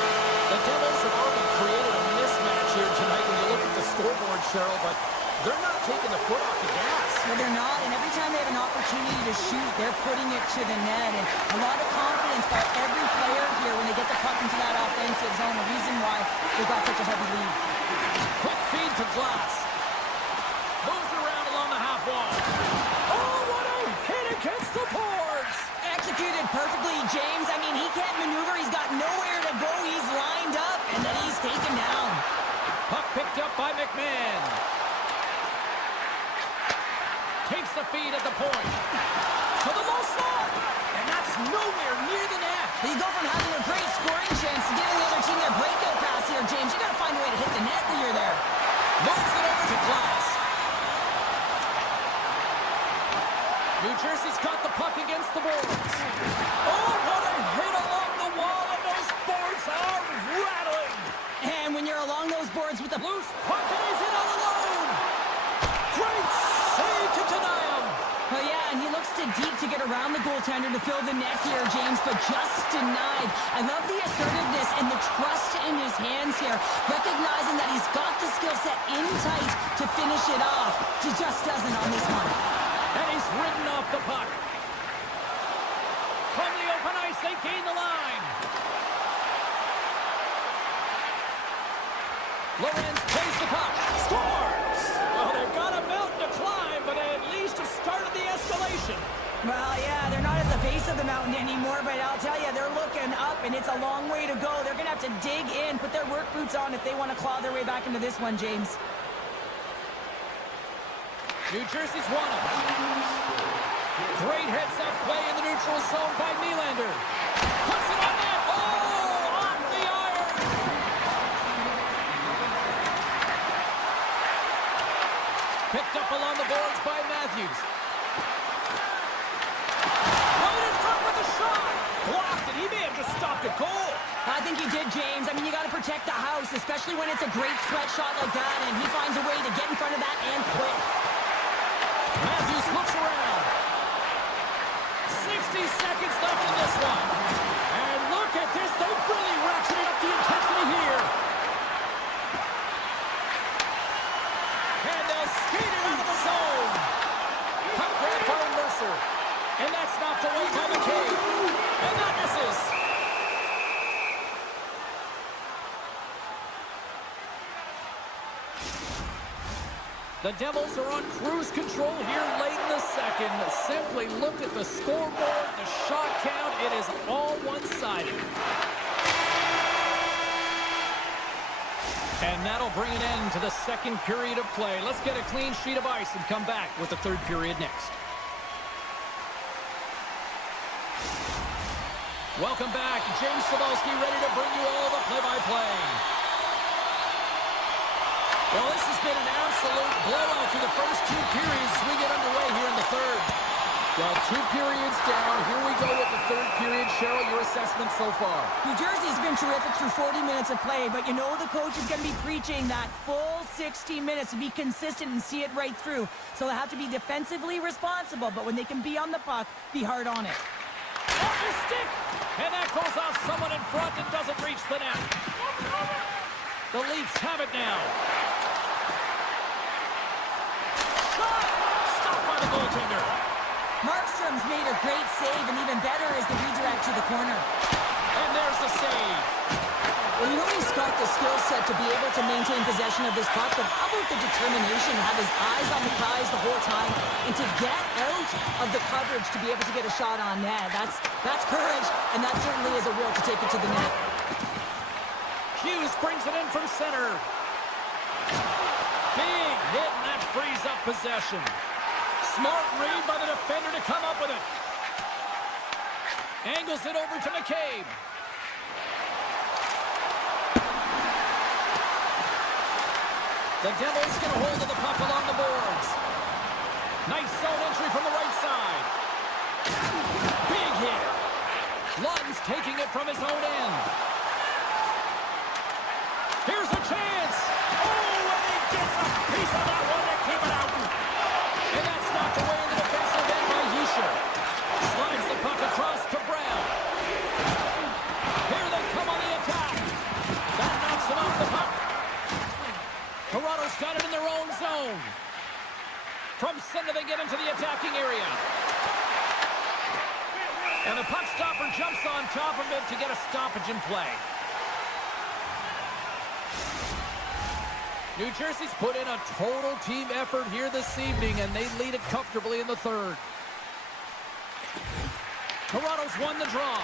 The Devils have already created a mismatch here tonight when you look at the scoreboard, Cheryl, but they're not taking the foot off the gas. No, they're not, and every time they have an opportunity to shoot, they're putting it to the net, and a lot of confidence by every player here when they get the puck into that offensive zone, the reason why they got such a heavy lead. Quick feed to Glass. Moves around along the half wall. Oh, what a hit against the boards! Executed perfectly, James. I mean, he can't maneuver. He's got nowhere to go. He's lined up, and then he's taken down. man. Takes the feed at the point. To the low slot. And that's nowhere near the net. You go from having a great scoring chance to giving the other team their breakout pass here, James. You got to find a way to hit the net when you're there. Moves it over to Glass. New Jersey's got the puck against the boards. Oh, what a hit along the wall, and those boards are rattling. And when you're along those boards with the Loose puck, and he's in all alone. Great save to deny him. Oh, yeah, and he looks too deep to get around the goaltender to fill the net here, James, but just denied. I love the assertiveness and the trust in his hands here, recognizing that he's got the skill set in tight to finish it off. He just doesn't on this one. And he's ridden off the puck. From the open ice, they gain the line. Lorenz plays the puck. Scores! Well, they've got a mountain to climb, but at least have started the escalation. Well, yeah, they're not at the base of the mountain anymore, but I'll tell you, they're looking up, and it's a long way to go. They're going to have to dig in, put their work boots on if they want to claw their way back into this one, James. New Jersey's won it. Great heads-up play in the neutral zone by Nylander. Puts it on net. Oh, off the iron. Picked up along the boards by Matthews. Right in front with the shot. Blocked it. He may have just stopped a goal. I think he did, James. I mean, you got to protect the house, especially when it's a great threat shot like that, and he finds a way to get in front of that and quick. Matthews looks around. 60 seconds left in this one. And look at this. They've really ratcheted up the intensity here. And they'll skate it out of the zone. Puck grab by Mercer. And that's knocked away by McCabe. And that misses. The Devils are on cruise control here late in the second. Simply look at the scoreboard, the shot count. It is all one-sided. And that'll bring an end to the second period of play. Let's get a clean sheet of ice and come back with the third period next. Welcome back. James Cebulski ready to bring you all the play-by-play. Well, this has been an absolute blowout through the first two periods as we get underway here in the third. Well, 2 periods down. Here we go with the third period. Cheryl, your assessment so far? New Jersey's been terrific through 40 minutes of play, but you know the coach is going to be preaching that full 60 minutes to be consistent and see it right through. So they have to be defensively responsible, but when they can be on the puck, be hard on it. Off his stick! And that goes off someone in front and doesn't reach the net. The Leafs have it now. Stopped by the goaltender. Markstrom's made a great save, and even better is the redirect to the corner. And there's the save. Well, you know he's got the skill set to be able to maintain possession of this puck, but how about the determination to have his eyes on the prize the whole time and to get out of the coverage to be able to get a shot on net? That's courage, and that certainly is a will to take it to the net. Hughes brings it in from center. Big hit, and that frees up possession. Smart read by the defender to come up with it. Angles it over to McCabe. The Devils get a hold of the puck along the boards. Nice zone entry from the right side. Big hit. Lund's taking it from his own end. Here's a chance. Oh, and he gets a piece of that one to keep it out. And that's knocked away in the defensive end by Hischier. Slides the puck across to Brown. Here they come on the attack. That knocks him off the puck. Toronto's got it in their own zone. From center, they get into the attacking area. And the puck stopper jumps on top of it to get a stoppage in play. New Jersey's put in a total team effort here this evening, and they lead it comfortably in the third. Toronto's won the draw.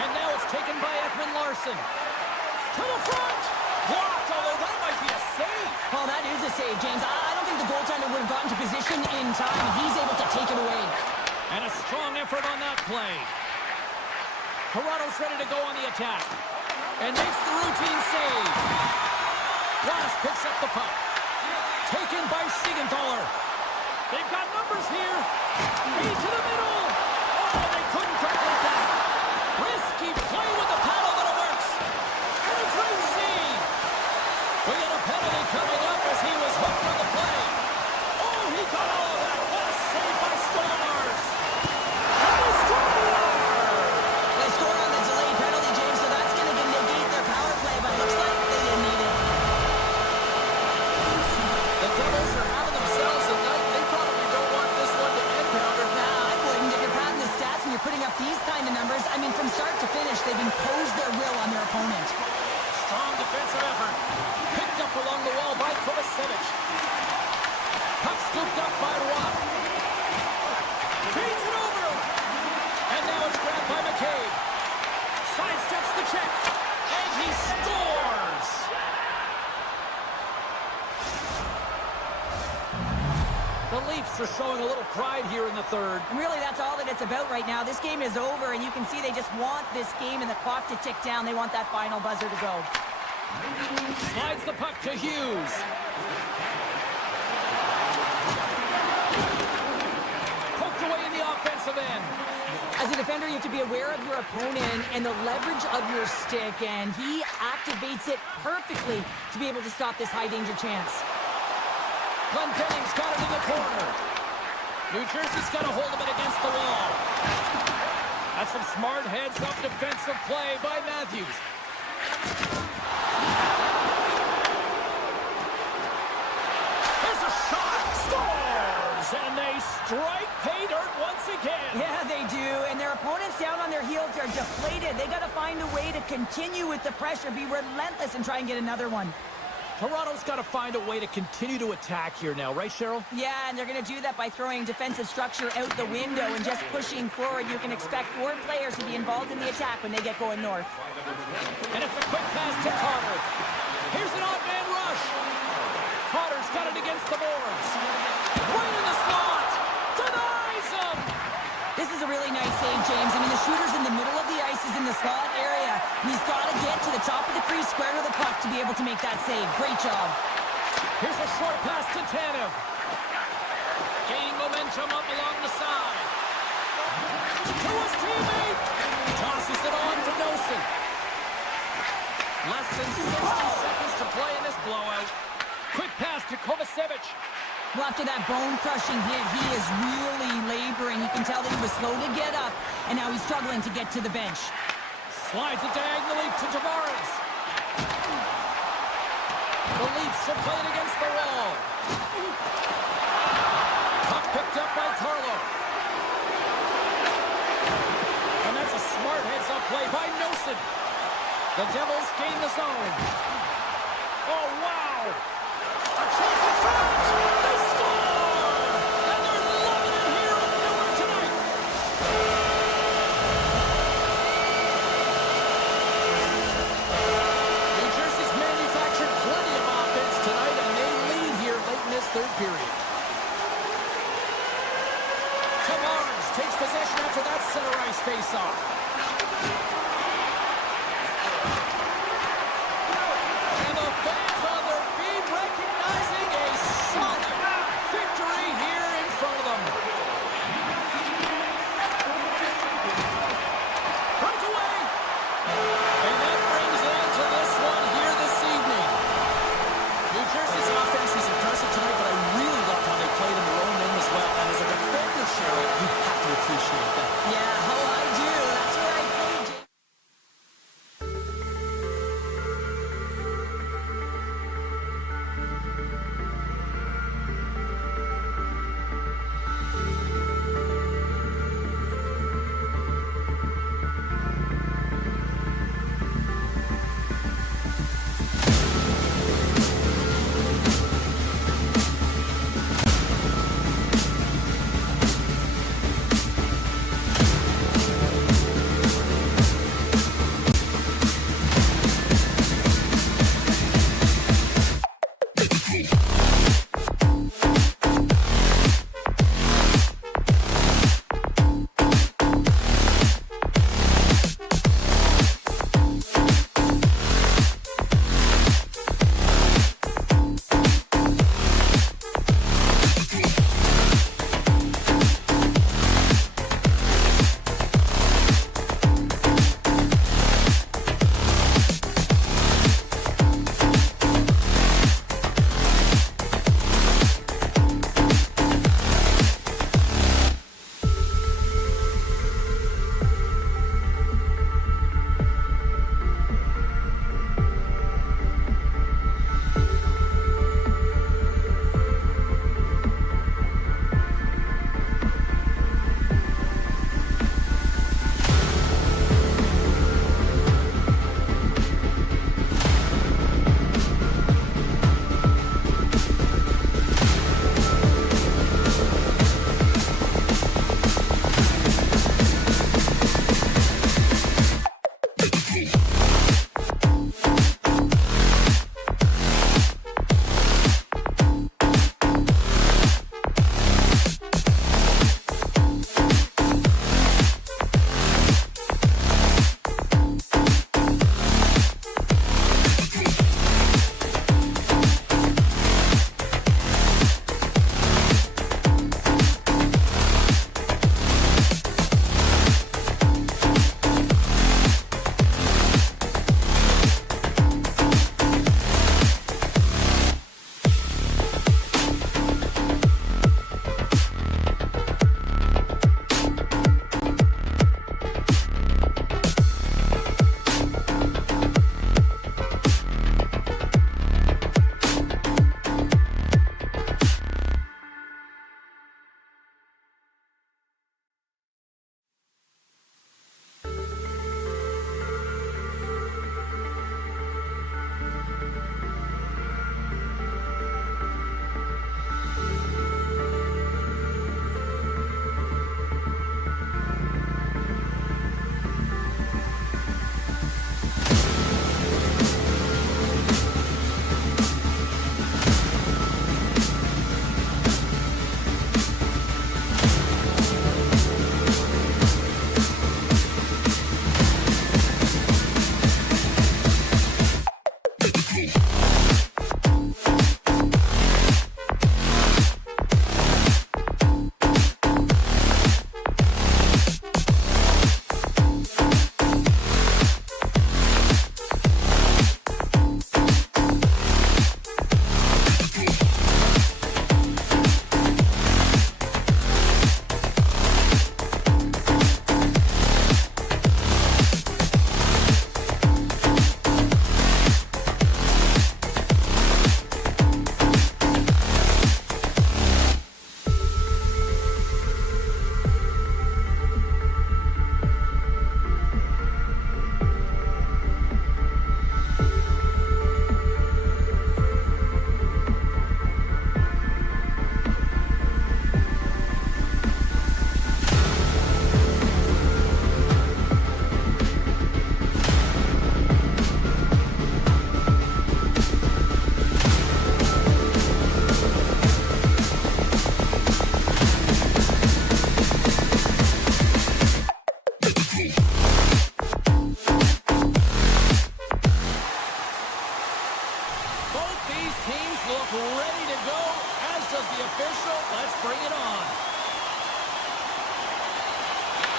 And now it's taken by Ekman Larsson. To the front! blocked, although that might be a save. Oh, that is a save, James. I don't think the goaltender would have gotten to position in time. He's able to take it away. And a strong effort on that play. Toronto's ready to go on the attack. And makes the routine save. Glass picks up the puck. Taken by Siegenthaler. They've got numbers here. Into the middle. Oh, they couldn't complete that. Risky play with the paddle, but it works. And a great save. We got a penalty coming up as he was hooked on the play. Oh, he got all of that. What a save by Stars. And they score! They scored on the delayed penalty, James, so that's going to negate their power play, but it looks like they didn't need it. The Devils are having themselves a night. They probably don't want this one to end, Pounder. Nah, I wouldn't. If you're padding the stats and you're putting up these kind of numbers, I mean, from start to finish, they've imposed their will on their opponent. Strong defensive effort. Picked up along the wall by Kovacevic. Puck scooped up by Watt. Feeds it over. And now it's grabbed by McCabe. Sidesteps the check. And he scores. The Leafs are showing a little pride here in the third. And really, that's all that it's about right now. This game is over, and you can see they just want this game and the clock to tick down. They want that final buzzer to go. Slides the puck to Hughes. Poked away in the offensive end. As a defender, you have to be aware of your opponent and the leverage of your stick, and he activates it perfectly to be able to stop this high-danger chance. Glendening's got it in the corner. New Jersey's got a hold of it against the wall. That's some smart heads-up defensive play by Matthews. There's a shot. Scores! And they strike pay dirt once again. Yeah, they do, and their opponents down on their heels are deflated. They got to find a way to continue with the pressure, be relentless, and try and get another one. Toronto's got to find a way to continue to attack here now, right, Cheryl? Yeah, and they're going to do that by throwing defensive structure out the window and just pushing forward. You can expect 4 players to be involved in the attack when they get going north. And it's a quick pass to Carter. Here's an odd man rush. Carter's got it against the boards. Right in the slot. Denies him. This is a really nice save, James. I mean, the shooter's in the middle of the ice, is in the slot area, and he's got to get to the top of the crease, square to the puck to be able to make that save. Great job. Here's a short pass to Tanev. Gaining momentum up along the side. To his teammate. Tosses it on to Nelson. Less than 60 seconds to play in this blowout. Quick pass to Kovacevic. Well, after that bone-crushing hit, he is really laboring. You can tell that he was slow to get up, and now he's struggling to get to the bench. Slides it diagonally to Tavares. The Leafs are playing against the wall. Puck picked up by Carlo. And that's a smart heads-up play by Nelson. The Devils gain the zone. Oh, wow! A chance in front! They score! And they're loving it here at Miller tonight. New Jersey's manufactured plenty of offense tonight, and they lead here late in this third period. Tavares takes possession after that center ice face-off. And the fans on their feet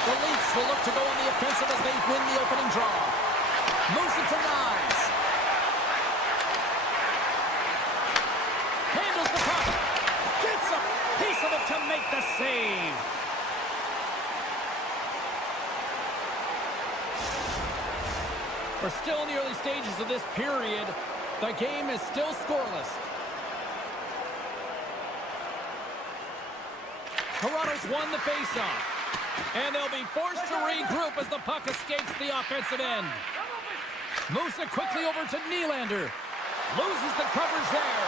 The Leafs will look to go on the offensive as they win the opening draw. Moves it to Nyes. Handles the puck. Gets a piece of it to make the save. We're still in the early stages of this period. The game is still scoreless. Toronto's won the faceoff. And they'll be forced to regroup as the puck escapes the offensive end. Moves it quickly over to Nylander. Loses the coverage there.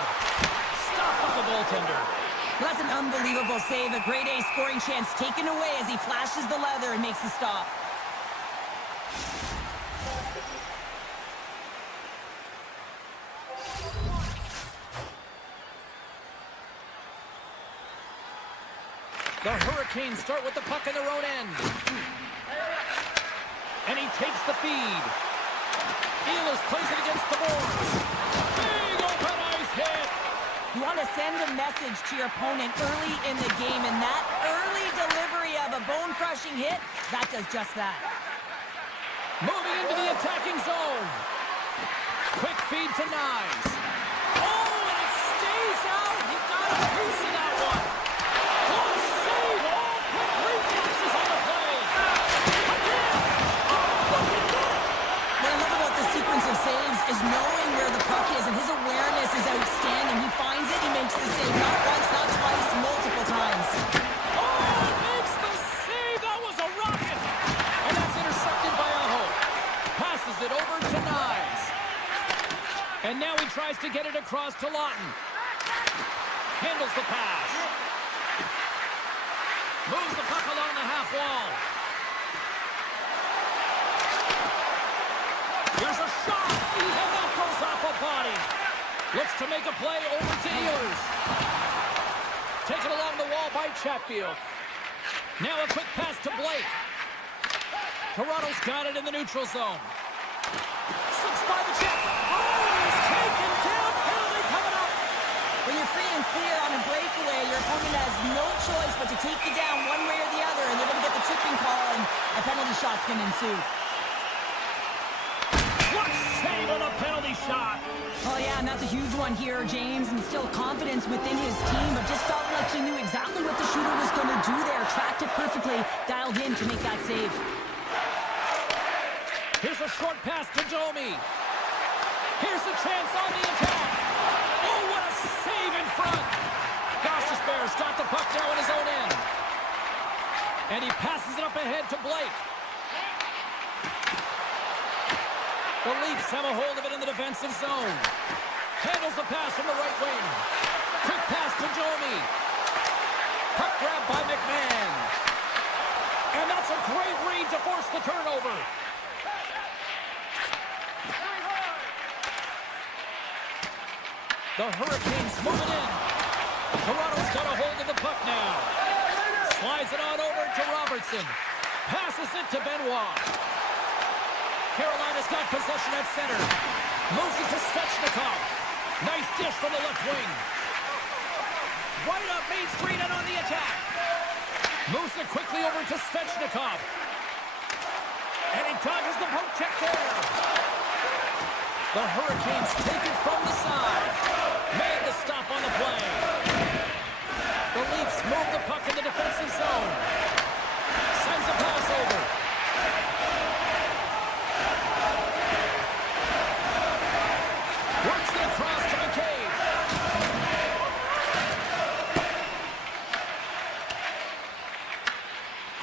Stopped by the goaltender. That's an unbelievable save. A grade A scoring chance taken away as he flashes the leather and makes the stop. The Hurricanes start with the puck in their own end. And he takes the feed. Ehlers plays it against the boards. Big open ice hit. You want to send a message to your opponent early in the game, and that early delivery of a bone-crushing hit, that does just that. Moving into the attacking zone. Quick feed to Nyes. Oh, and it stays out. He got a piece of that one. Of saves is knowing where the puck is, and his awareness is outstanding. He finds it, he makes the save, not once, not twice, multiple times. Oh, makes the save! That was a rocket! And that's intercepted by Aho. Passes it over to Nyes. And now he tries to get it across to Lawton. Handles the pass. Moves the puck along the half wall. Here's a shot, and that goes off a body. Looks to make a play over to Ehlers. Taken along the wall by Chatfield. Now a quick pass to Blake. Toronto's got it in the neutral zone. Slips by the check. Oh, he's taken down. Penalty coming up. When you're free and clear on a breakaway, your opponent has no choice but to take you down one way or the other, and they're going to get the chipping call, and a penalty shot's going to ensue. Save on a penalty shot. Oh, yeah, and that's a huge one here, James. And still confidence within his team, but just felt like he knew exactly what the shooter was going to do there. Tracked it perfectly, dialed in to make that save. Here's a short pass to Domi. Here's a chance on the attack. Oh, what a save in front. Gosh's Bears got the puck now in his own end. And he passes it up ahead to Blake. The Leafs have a hold of it in the defensive zone. Handles the pass from the right wing. Quick pass to Domi. Puck grab by McMahon. And that's a great read to force the turnover. The Hurricanes move it in. Toronto's got a hold of the puck now. Slides it on over to Robertson. Passes it to Benoit. Carolina's got possession at center. Moves it to Svechnikov. from the left wing. Right up Main Street and on the attack. Moves it quickly over to Svechnikov. And he dodges the poke check there. The Hurricanes take it from the side. Made the stop on the play. The Leafs move the puck in the defensive zone. Sends a pass over. Works it across to McCabe.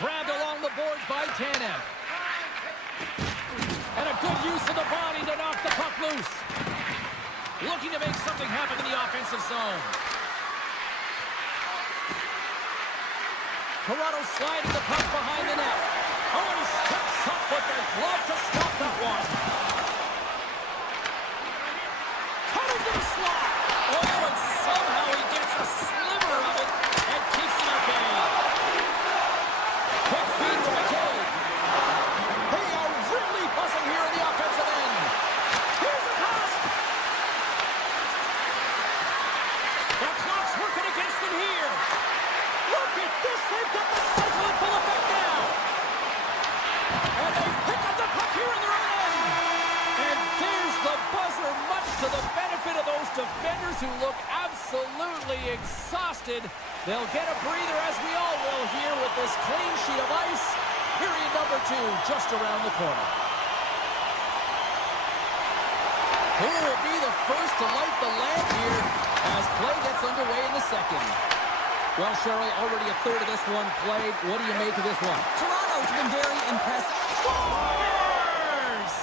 Grabbed along the boards by Tanev. And a good use of the body to knock the puck loose. Looking to make something happen in the offensive zone. Toronto sliding the puck behind the net. Oh, and he steps up with the glove to stop that one. Cut into the slot. Oh, and somehow he gets a sliver of it and keeps him at bay. Quick feed to McCabe. They are really buzzing here in the offensive end. Here's a pass. The clock's working against them here. Look at this. They've got the cycle in full effect now. And they pick up the puck here in their own end. And there's the buzzer, much to the benefit of those defenders who look absolutely exhausted. They'll get a breather, as we all will here, with this clean sheet of ice. Period number 2 just around the corner. Who will be the first to light the lamp here as play gets underway in the second? Well, Cheryl, already a third of this one played. What do you make of this one? Toronto's been very impressive. Scores!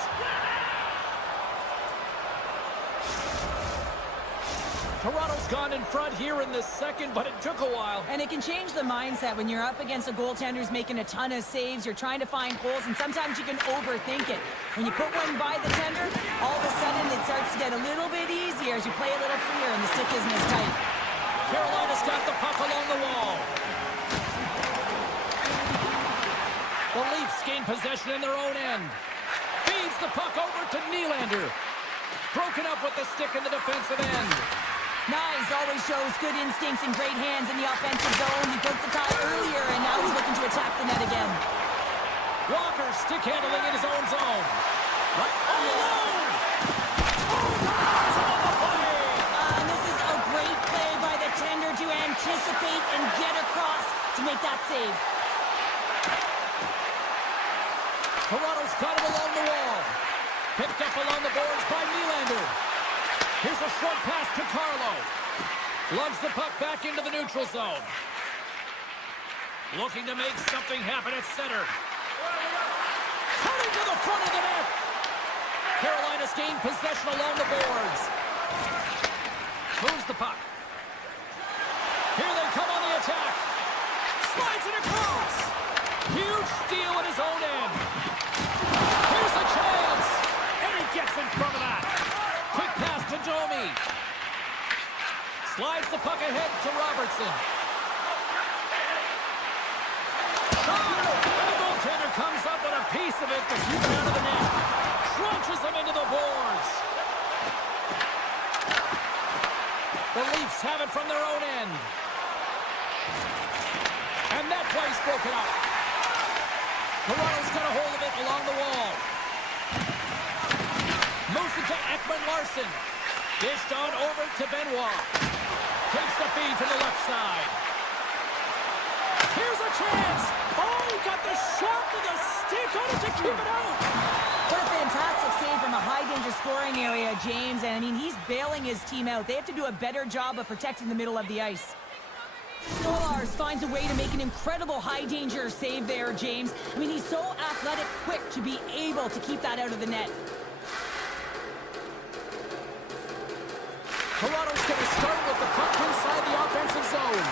Toronto's gone in front here in the second, but it took a while. And it can change the mindset when you're up against a goaltender who's making a ton of saves. You're trying to find holes, and sometimes you can overthink it. When you put one by the tender, all of a sudden it starts to get a little bit easier as you play a little freer and the stick isn't as tight. Carolina's got the puck along the wall. The Leafs gain possession in their own end. Feeds the puck over to Nylander. Broken up with the stick in the defensive end. Nyes always shows good instincts and great hands in the offensive zone. He broke the tie earlier, and now he's looking to attack the net again. Walker stick handling in his own zone. Right all alone. Oh, nice on the play. This is a great play by the tender to anticipate and get across to make that save. Toronto's got it along the wall. Picked up along the boards by Nylander. Here's a short pass to Carlo. Lugs the puck back into the neutral zone. Looking to make something happen at center. Cutting to the front of the net. Carolina's gained possession along the boards. Moves the puck. Here they come on the attack. Slides it across. Huge steal at his own end. Here's a chance. And he gets in front of that. Quick pass to Domi. Slides the puck ahead to Robertson. Shot! And the goaltender comes up with a piece of it to keep it out of the net. Crunches them into the boards. The Leafs have it from their own end. And that play's broken up. Toronto's got a hold of it along the wall. Moves it to Ekman-Larsson. Dished on over to Benoit. Takes the feed to the left side. Here's a chance. Oh, he got the shot to the stick on it to keep it out. What a fantastic save from a high-danger scoring area, James. And, I mean, he's bailing his team out. They have to do a better job of protecting the middle of the ice. Stolarz finds a way to make an incredible high-danger save there, James. I mean, he's so athletic, quick to be able to keep that out of the net. Toronto's going to start with the puck inside the offensive zone.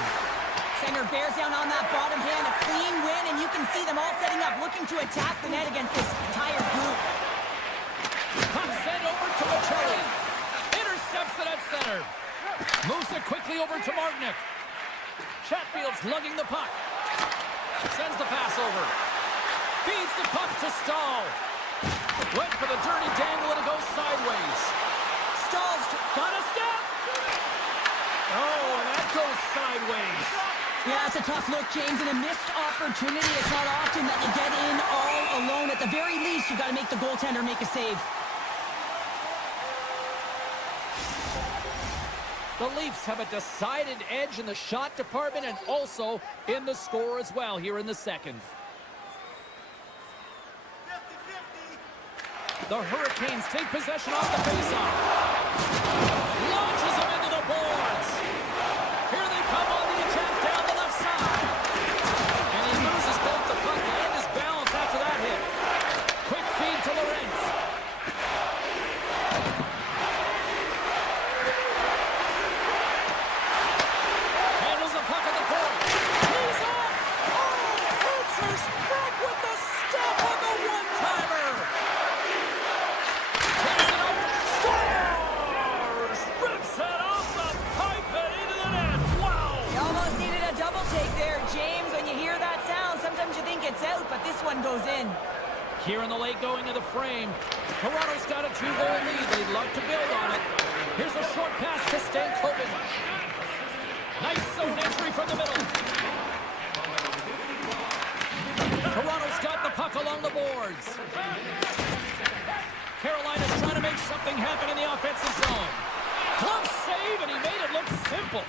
Center bears down on that bottom hand, a clean win, and you can see them all setting up, looking to attack the net against this entire group. Puck sent over to Machelli. Intercepts it at center. Moves it quickly over to Martinick. Chatfield's lugging the puck. Sends the pass over. Feeds the puck to Stahl. Went for the dirty dangle and it goes sideways. Stahl's Got a step. sideways. Yeah, it's a tough look, James, and a missed opportunity. It's not often that you get in all alone. At the very least, you got to make the goaltender make a save. The Leafs have a decided edge in the shot department and also in the score as well here in the second. The Hurricanes take possession off the faceoff. Launches him into the boards. Here they come on the attack down the left side. And he loses both the puck and his balance after that hit. Quick feed to Lorentz. Handles the puck at the point. He's off. Oh, answers back with the step on the one-timer. Takes it up. Scores! Rips it off the pipe and into the net. Wow! You almost needed a double take there, James. When you hear that sound, sometimes you think it's out, but this one goes in. Here in the late going of the frame. Toronto's got a 2-goal lead. They'd love to build on it. Here's a short pass to Stankoven. Nice zone entry from the middle. Toronto's got the puck along the boards. Carolina's trying to make something happen in the offensive zone. Glove save, and he made it look simple.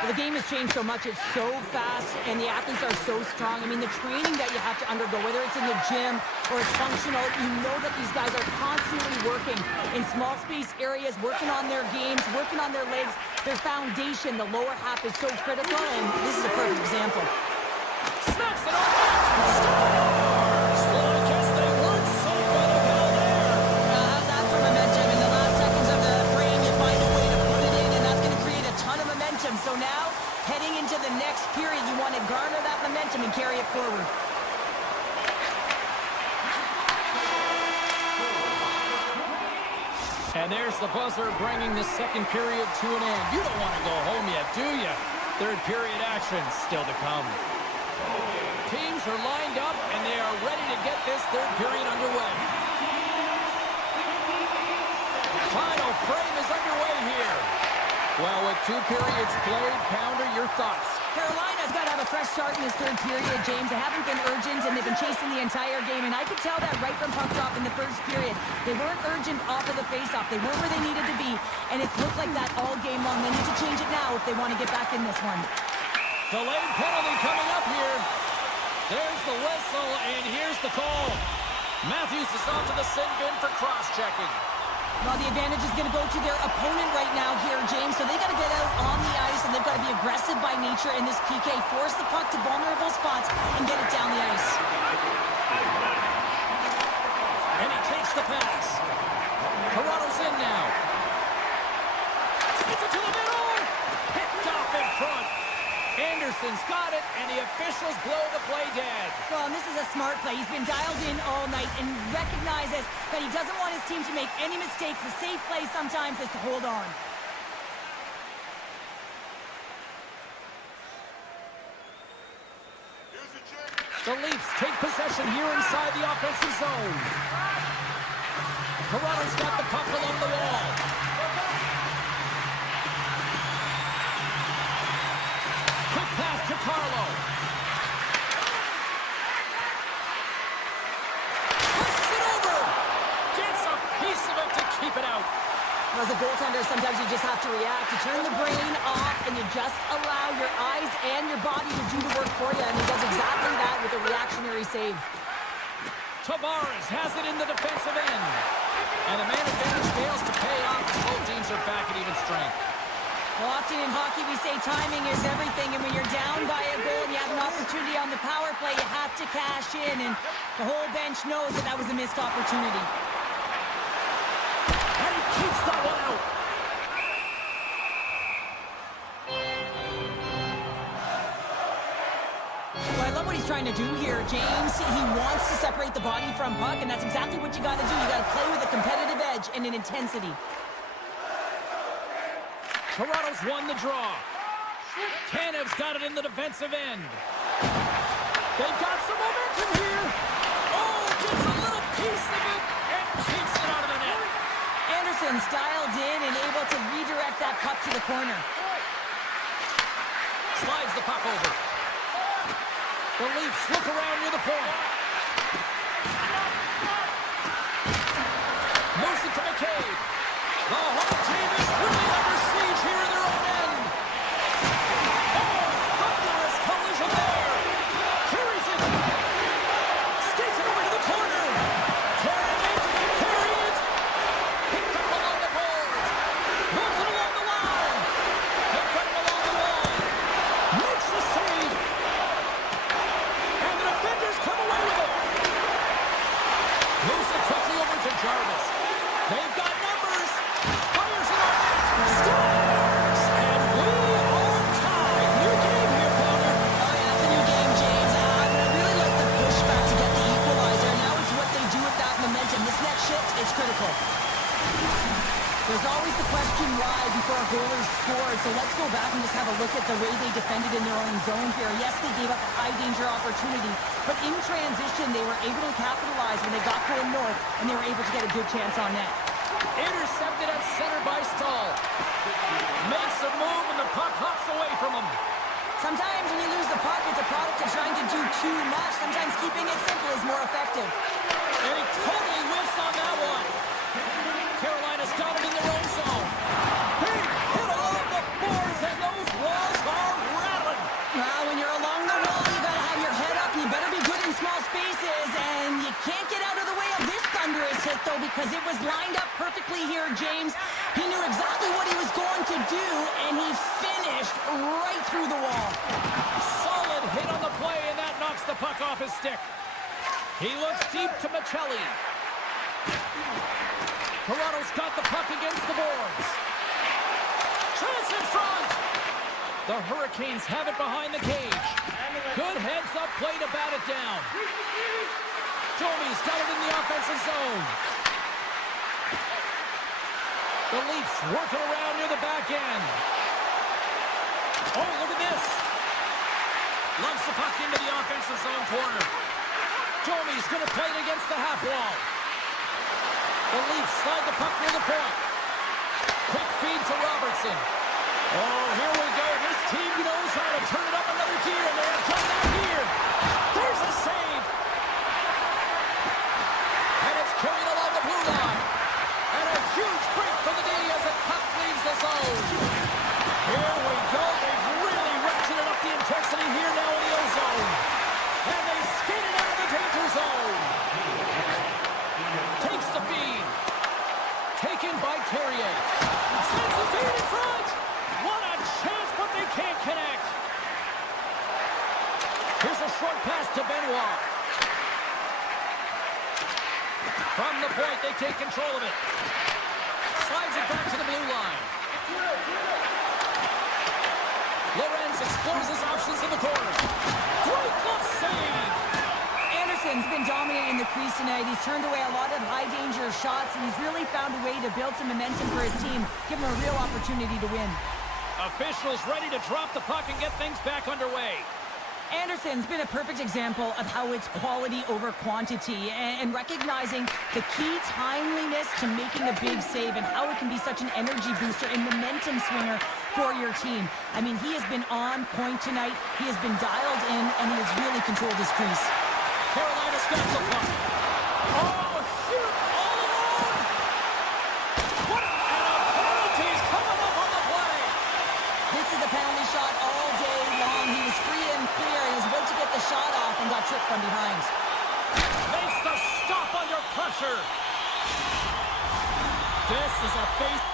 Well, the game has changed so much. It's so fast, and the athletes are so strong. I mean, the training that you have to undergo, whether it's in the gym or it's functional, you know that these guys are constantly working in small space areas, working on their games, working on their legs. Their foundation, the lower half, is so critical, and this is a perfect example. Snaps it off. Scores! Well, I guess they weren't so good of hell there. How's that for momentum? In the last seconds of the frame, you find a way to put it in, and that's going to create a ton of momentum. So now, heading into the next period, you want to garner that momentum and carry it forward. And there's the buzzer bringing the second period to an end. You don't want to go home yet, do you? Third period action still to come. Teams are lined up, and they are ready to get this third period underway. Final frame is underway here. Well, with 2 periods played, Pounder, your thoughts? Carolina's got to have a fresh start in this third period, James. They haven't been urgent, and they've been chasing the entire game, and I could tell that right from puck drop in the first period. They weren't urgent off of the faceoff. They weren't where they needed to be, and it's looked like that all game long. They need to change it now if they want to get back in this one. Delayed penalty coming up here. There's the whistle, and here's the call. Matthews is on to the sin bin for cross-checking. Well, the advantage is going to go to their opponent right now here, James, so they got to get out on the ice, and they've got to be aggressive by nature in this PK, force the puck to vulnerable spots, and get it down the ice. And he takes the pass. Toronto's in now. Sends it to the middle. Picked off in front. Anderson's got it, and the officials blow the play dead. Well, and this is a smart play. He's been dialed in all night and recognizes that he doesn't want his team to make any mistakes. The safe play sometimes is to hold on. The Leafs take possession here inside the offensive zone. Toronto's got the puck along the wall. Quick pass to Carlo. Pushes it over. Gets a piece of it to keep it out. As a goaltender, sometimes you just have to react. You turn the brain off, and you just allow your eyes and your body to do the work for you, and he does exactly that with a reactionary save. Tavares has it in the defensive end. And the man advantage fails to pay off as both teams are back at even strength. Well, often in hockey, we say timing is everything, and when you're down by a goal and you have an opportunity on the power play, you have to cash in, and the whole bench knows that that was a missed opportunity. And he keeps that one out. Well, I love what he's trying to do here, James. He wants to separate the body from puck, and that's exactly what you got to do. You got to play with a competitive edge and an intensity. Toronto's won the draw. Tanev's got it in the defensive end. They've got some momentum here. Oh, gets a little piece of it and keeps it out of the net. Anderson's dialed in and able to redirect that puck to the corner. Slides the puck over. The Leafs look around near the point. Moves it to McCabe. The home team is really under siege here in their own end. Oh, thunderous collision there. Carries it. Skates it over to the corner. Carry it. Picked up along the boards. Moves it along the line. Picked up along the wall. Makes the save. And the defenders come away with it. Moves it quickly over to Jarvis. They've got numbers. Fires it on net. Scores! And we are tied. New game here, Connor. Oh, yeah, it's a new game, James. I really like the pushback to get the equalizer. Now it's what they do with that momentum. This next shift is critical. There's always the question why before a goal is scored. So let's go back and just have a look at the way they defended in their own zone here. Yes, they gave up a high-danger opportunity, but in transition, they were able to capitalize when they got going north, and they were able to get a good chance on net. Intercepted at center by Stahl. Makes a move, and the puck hops away from him. Sometimes when you lose the puck, it's a product of trying to do too much. Sometimes keeping it simple is more effective. And he totally whiffs on that one. Carolina's got it in their own zone. Big hit along the boards, and those walls are rattling. When you're along the wall, you gotta have your head up. You better be good in small spaces, and you can't get out of the way of this thunderous hit, though, because it was lined up perfectly here, James. He knew exactly what he was going to do, and he finished right through the wall. Solid hit on the play, and that knocks the puck off his stick. He looks deep to Michelli. Toronto's got the puck against the boards. Chance in front. The Hurricanes have it behind the cage. Good heads-up play to bat it down. Jomi's got it in the offensive zone. The Leafs working around near the back end. Oh, look at this. Lumps the puck into the offensive zone corner. Jomi's going to play it against the half wall. The Leafs slide the puck near the point. Quick feed to Robertson. Oh, here we go. This team knows how to turn it up another gear, and they have done that here. There's a save. And it's carried along the blue line. And a huge break for the D as the puck leaves the zone. Here we go. They've really ratcheted up the intensity here now in the O-zone. And they skated out of the danger zone. Takes the feed. Taken by Carrier. Sends the feed in front. What a chance, but they can't connect. Here's a short pass to Benoit. From the point, they take control of it. Slides it back to the blue line. Lorenz explores his options in the corner. Great glove save. Anderson's been dominating the crease tonight. He's turned away a lot of high-danger shots, and he's really found a way to build some momentum for his team, give him a real opportunity to win. Officials ready to drop the puck and get things back underway. Anderson's been a perfect example of how it's quality over quantity and recognizing the key timeliness to making a big save and how it can be such an energy booster and momentum swinger for your team. I mean, he has been on point tonight. He has been dialed in, and he has really controlled his crease. Carolina's got the puck. Oh, shoot! All alone! What? And a penalty's coming up on the play! This is the penalty shot all day long. He was free and clear. He was about to get the shot off and got tripped from behind. Makes the stop under pressure. This is a face.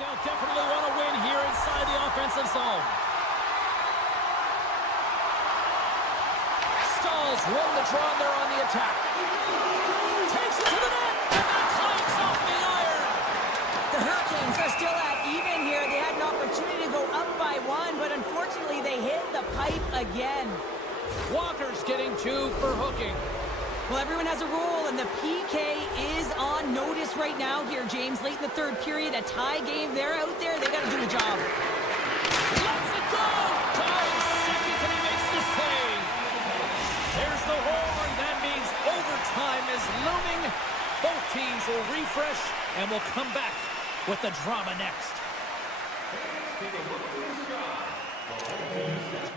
They'll definitely want to win here inside the offensive zone. Stahl's won the draw and they're on the attack. Takes it to the net, and then clanks off the iron. The Hurricanes are still at even here. They had an opportunity to go up by one, but unfortunately they hit the pipe again. Walker's getting 2 for hooking. Well, everyone has a role, and the PK is on notice right now here, James. Late in the third period, a tie game. They're out there. They got to do the job. Lets it go! 5 seconds, and he makes the save. There's the horn. That means overtime is looming. Both teams will refresh, and we'll come back with the drama next. Take a look to the sky. The home team is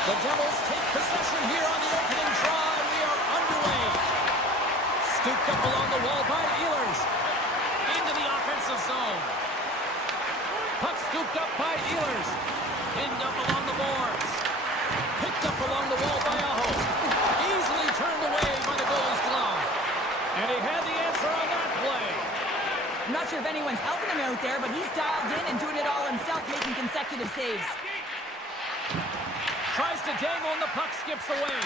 The Devils take possession here on the opening draw, and we are underway. Scooped up along the wall by Ehlers. Into the offensive zone. Puck scooped up by Ehlers. Pinned up along the boards. Picked up along the wall by Aho. Easily turned away by the goalie's glove. And he had the answer on that play. I'm not sure if anyone's helping him out there, but he's dialed in and doing it all himself, making consecutive saves. Tries to dangle and the puck skips away.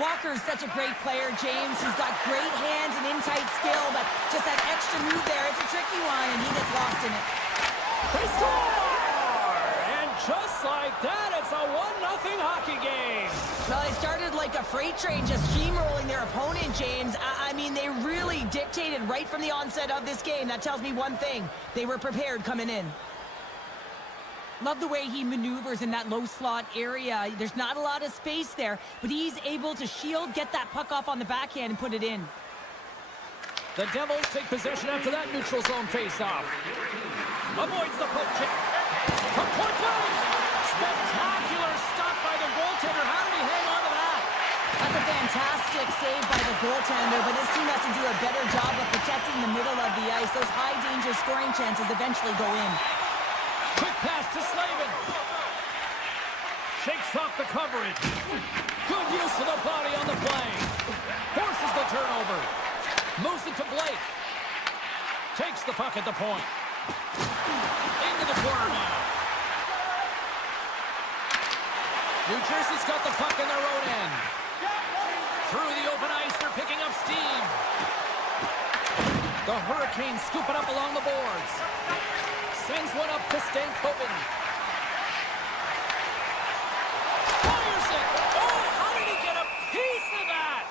Walker's such a great player, James. He's got great hands and in-tight skill, but just that extra move there, it's a tricky one, and he gets lost in it. They score! And just like that, it's a 1-0 hockey game. Well, they started like a freight train just steamrolling their opponent, James. I mean, they really dictated right from the onset of this game. That tells me one thing. They were prepared coming in. Love the way he maneuvers in that low slot area. There's not a lot of space there, but he's able to shield, get that puck off on the backhand, and put it in. The Devils take possession after that neutral zone face-off. Avoids the poke check. From point blank! Spectacular stop by the goaltender. How did he hang on to that? That's a fantastic save by the goaltender, but this team has to do a better job of protecting the middle of the ice. Those high-danger scoring chances eventually go in. Quick pass to Slavin. Shakes off the coverage. Good use of the body on the play. Forces the turnover. Moves it to Blake. Takes the puck at the point. Into the corner now. New Jersey's got the puck in their own end. Through the open ice, they're picking up steam. The Hurricanes scoop it up along the boards. Sends one up to Stankoven. Fires it! Oh, how did he get a piece of that?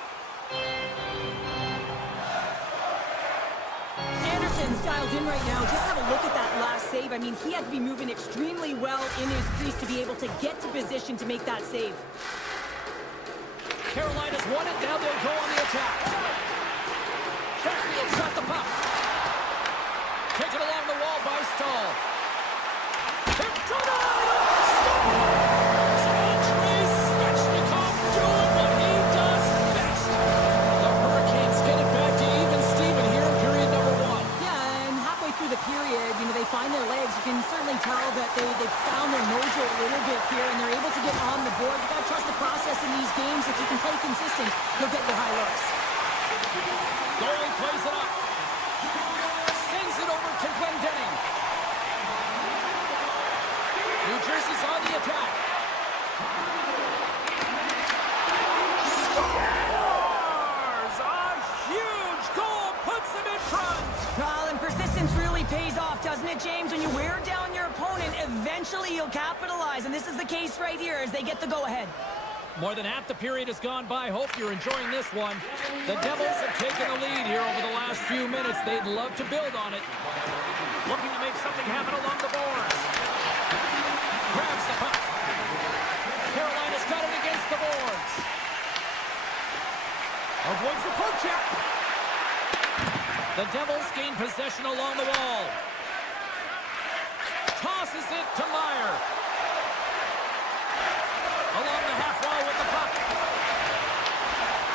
Anderson's dialed in right now. Just have a look at that last save. I mean, he had to be moving extremely well in his crease to be able to get to position to make that save. Carolina's won it. Now they'll go on the attack. Sheffield's got the puck. Taken along the wall by Stahl. Tipped it out! Scores! Andrei Svechnikov doing what he does best. The Hurricanes get it back to even Steven here in period number 1. Yeah, and halfway through the period, you know, they find their legs. You can certainly tell that they found their mojo a little bit here, and they're able to get on the board. You got to trust the process in these games. If you can play consistent, you'll get your high looks. Goalie plays it up. Sends it over to Glendening. New Jersey's on the attack. Scores! A huge goal puts them in front. Well, and persistence really pays off, doesn't it, James? When you wear down your opponent, eventually you'll capitalize. And this is the case right here as they get the go-ahead. More than half the period has gone by. Hope you're enjoying this one. The Devils have taken the lead here over the last few minutes. They'd love to build on it. Looking to make something happen along the boards. Grabs the puck. Carolina's got it against the boards. Avoids the poke check. The Devils gain possession along the wall. Tosses it to Meyer. Along the half wall with the puck.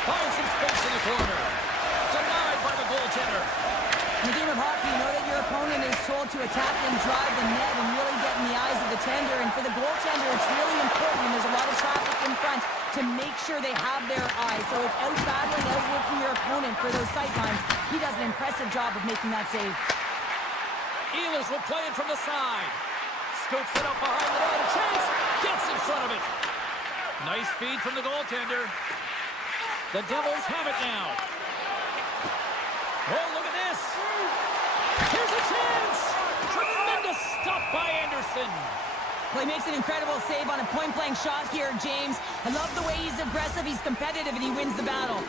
Finds some space in the corner. Denied by the goaltender. In the game of hockey, you know that your opponent is told to attack and drive the net and really get in the eyes of the tender. And for the goaltender, it's really important, and there's a lot of traffic in front, to make sure they have their eyes. So it's out-battling, outworking your opponent for those sight lines. He does an impressive job of making that save. Ehlers will play it from the side. Scoops it up behind the net. A chance. Gets in front of it. Nice feed from the goaltender. The Devils have it now. Oh, look at this. Here's a chance. Tremendous stop by Anderson. Well, he makes an incredible save on a point-blank shot here, James. I love the way he's aggressive, he's competitive, and he wins the battle.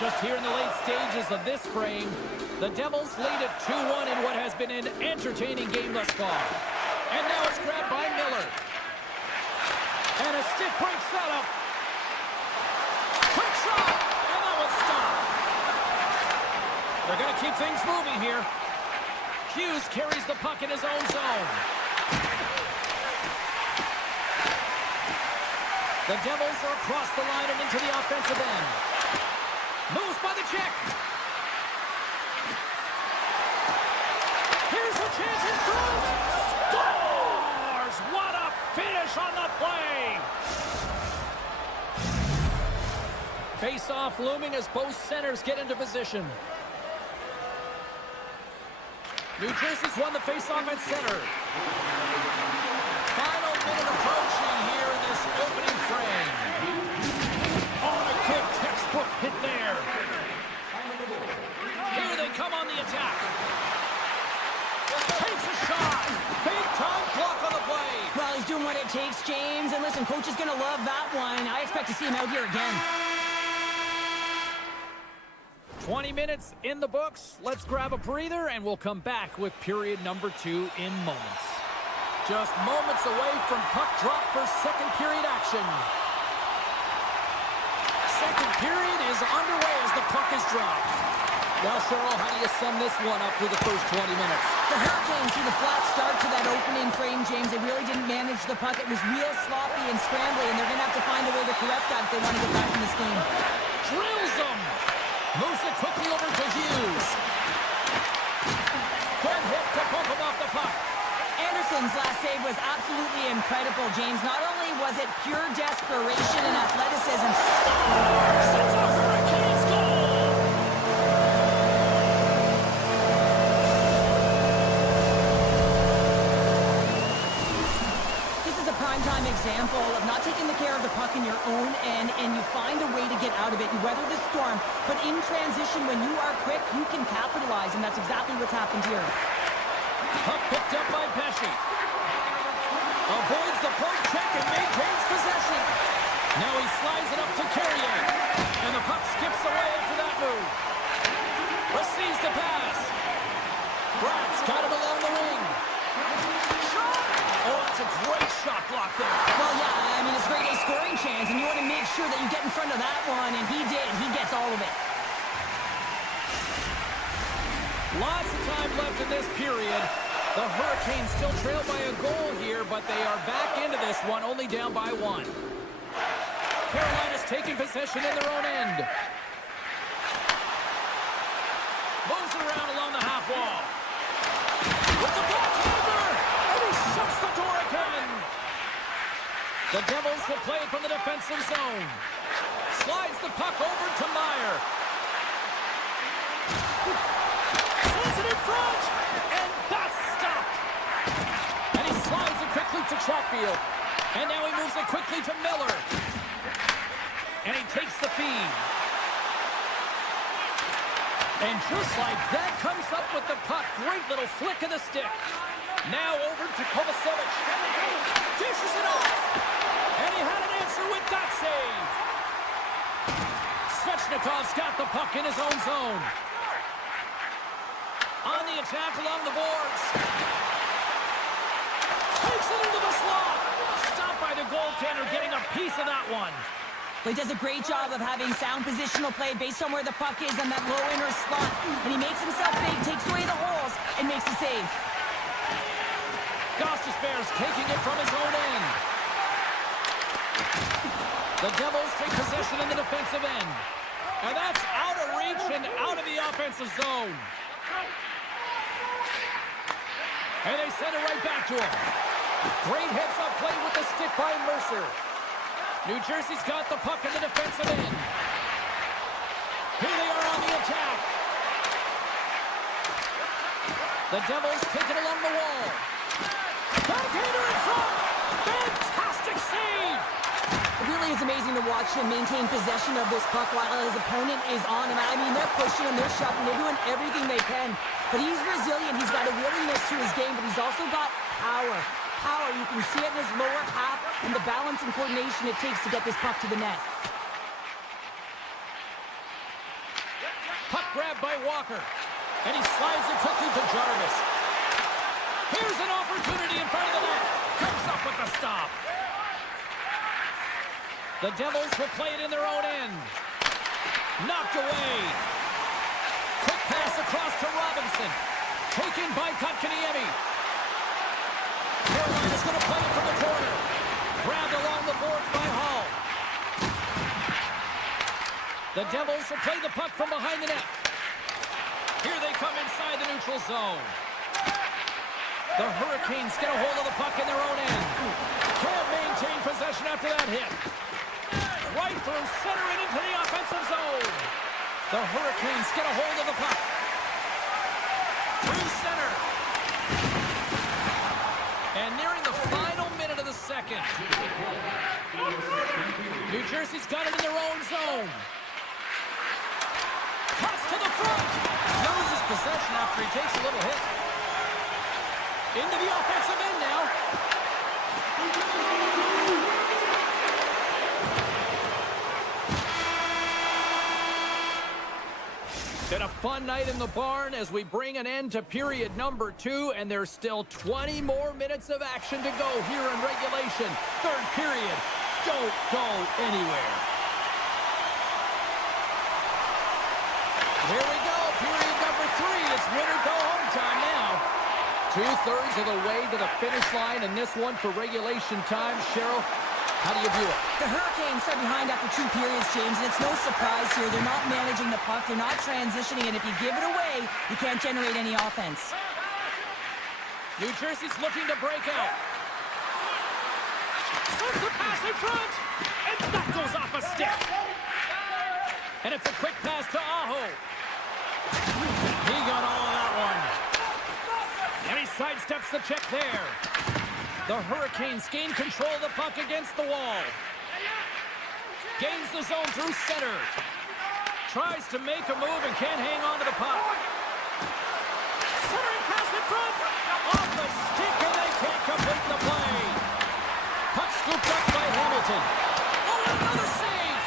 Just here in the late stages of this frame, the Devils lead at 2-1 in what has been an entertaining game thus far. And now it's grabbed by Miller. And a stick break setup. Quick shot! And that was stopped. They're going to keep things moving here. Hughes carries the puck in his own zone. The Devils are across the line and into the offensive end. Moves by the Czech. Here's a chance in front. Scores! What a finish on the play! Face-off looming as both centers get into position. New Jersey's won the face-off at center. Final minute approaching here in this opening frame. On a quick textbook hit there. Here they come on the attack. Takes a shot. Big-time block on the play. Well, he's doing what it takes, James. And listen, coach is going to love that one. I expect to see him out here again. 20 minutes in the books. Let's grab a breather, and we'll come back with period number 2 in moments. Just moments away from puck drop for second period action. Second period is underway as the puck is dropped. Well, Cheryl, how do you sum this one up through the first 20 minutes? The Hurricanes see the flat start to that opening frame, James. They really didn't manage the puck. It was real sloppy and scrambly, and they're going to have to find a way to correct that if they want to get back in this game. Drills them! Moves it quickly over to Hughes. Good hit to bump him off the puck. Anderson's last save was absolutely incredible, James. Not only was it pure desperation and athleticism. Sets a Hurricanes goal! This is a primetime example of not taking the care of the puck in your own end, and you find a way to get out of it. You weather the storm, but in transition, when you are quick, you can capitalize, and that's exactly what's happened here. Puck picked up by Pesci. Avoids the poke check and maintains possession. Now he slides it up to Carrier. And the puck skips away after that move. Receives the pass. Brad's got it along the wing. Shot! Oh, that's a great shot block there. Well, yeah, I mean, it's a great A scoring chance, and you want to make sure that you get in front of that one, and he did. He gets all of it. Lots of time left in this period. The Hurricanes still trail by a goal here, but they are back into this one, only down by 1. Carolina's taking possession in their own end. Moves it around along the half wall. With the backhander, and he shuts the door again. The Devils will play it from the defensive zone. Slides the puck over to Meyer. Sends it in front, and that's stopped. And he slides it quickly to Chatfield. And now he moves it quickly to Miller. And he takes the feed. And just like that, comes up with the puck. Great little flick of the stick. Now over to Kovacevic. Dishes it off. And he had an answer with that save. Svechnikov's got the puck in his own zone. On the attack along the boards. Takes it into the slot. Stopped by the goaltender, getting a piece of that one. He does a great job of having sound positional play based on where the puck is on that low inner slot. And he makes himself big, takes away the holes, and makes the save. Gostisbehere's taking it from his own end. The Devils take possession in the defensive end. And that's out of reach and out of the offensive zone. And they send it right back to him. Great heads-up play with the stick by Mercer. New Jersey's got the puck in the defensive end. Here they are on the attack. The Devils take it along the wall. Backhander in front. Fantastic save. It really is amazing to watch him maintain possession of this puck while his opponent is on him. I mean, they're pushing him, they're shoving, they're doing everything they can. But he's resilient. He's got a willingness to his game, but he's also got power. Power, you can see it in his lower half and the balance and coordination it takes to get this puck to the net. Puck grab by Walker. And he slides it quickly to Jarvis. Here's an opportunity in front of the net. Comes up with the stop. The Devils will play it in their own end. Knocked away. Quick pass across to Robinson. Taken by Kotkaniemi. Carolina's going to play it from the corner. Grabbed along the boards by Hall. The Devils will play the puck from behind the net. Here they come inside the neutral zone. The Hurricanes get a hold of the puck in their own end. Can't maintain possession after that hit. Right through center and into the offensive zone. The Hurricanes get a hold of the puck. Through center. And nearing the final minute of the second. New Jersey's got it in their own zone. Cuts to the front. Loses possession after he takes a little hit. Into the offensive end now. Been a fun night in the barn as we bring an end to period number 2, and there's still 20 more minutes of action to go here in regulation. Third period. Don't go anywhere. Here we go, period number 3. It's win or go home time now. 2/3 of the way to the finish line in this one for regulation time. Cheryl, how do you view it? The Hurricanes are behind after 2 periods, James, and it's no surprise here. They're not managing the puck. They're not transitioning, and if you give it away, you can't generate any offense. New Jersey's looking to break out. Sends a pass in front, and that goes off a stick. And it's a quick pass to Aho. He got all of that one. And he sidesteps the check there. The Hurricanes gain control of the puck against the wall. Gains the zone through center. Tries to make a move and can't hang on to the puck. Centering pass in front. Off the stick, and they can't complete the play. Puck scooped up by Hamilton. Oh, another save.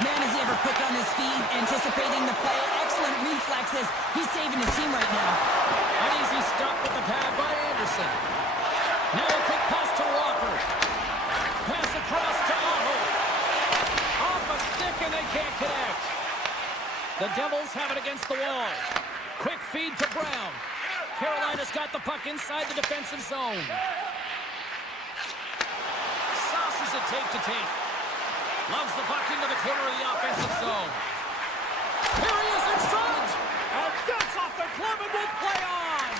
Man, has he ever quick on his feet, anticipating the play. Excellent reflexes. He's saving his team right now. An easy stop with the pad by Anderson. Now a quick pass to Walker. Pass across to Aho. Off a stick, and they can't connect. The Devils have it against the wall. Quick feed to Brown. Carolina's got the puck inside the defensive zone. Sauces it tape to tape. Loves the puck into the corner of the offensive zone. Here he is in front. And that's off the glove and will play on.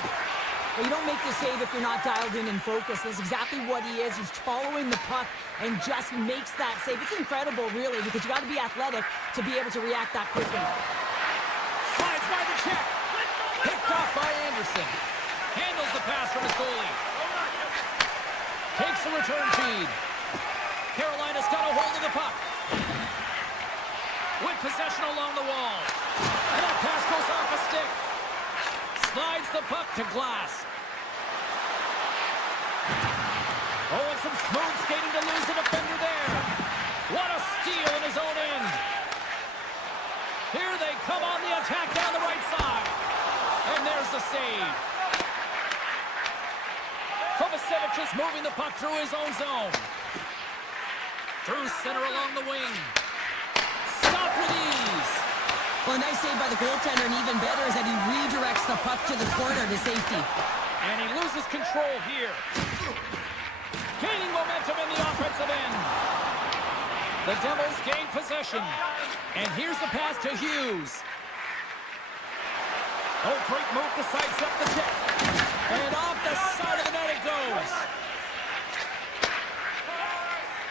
Well, you don't make the save if you're not dialed in and focused. That's exactly what he is. He's following the puck and just makes that save. It's incredible, really, because you got to be athletic to be able to react that quickly. Slides by the check. Picked off by Anderson. Handles the pass from his goalie. Takes the return feed. Carolina's got a hold of the puck. With possession along the wall. And that pass goes off a stick. Slides the puck to Glass. Oh, and some smooth skating to lose the defender there. What a steal in his own end. Here they come on the attack down the right side. And there's the save. Kovacevic is moving the puck through his own zone. Through center along the wing. Stop with ease. Well, a nice save by the goaltender, and even better is that he redirects the puck to the corner to safety. And he loses control here. Gaining momentum in the offensive end. The Devils gain possession. And here's the pass to Hughes. Oh, great move to sidestep the check. And off the side of the net it goes.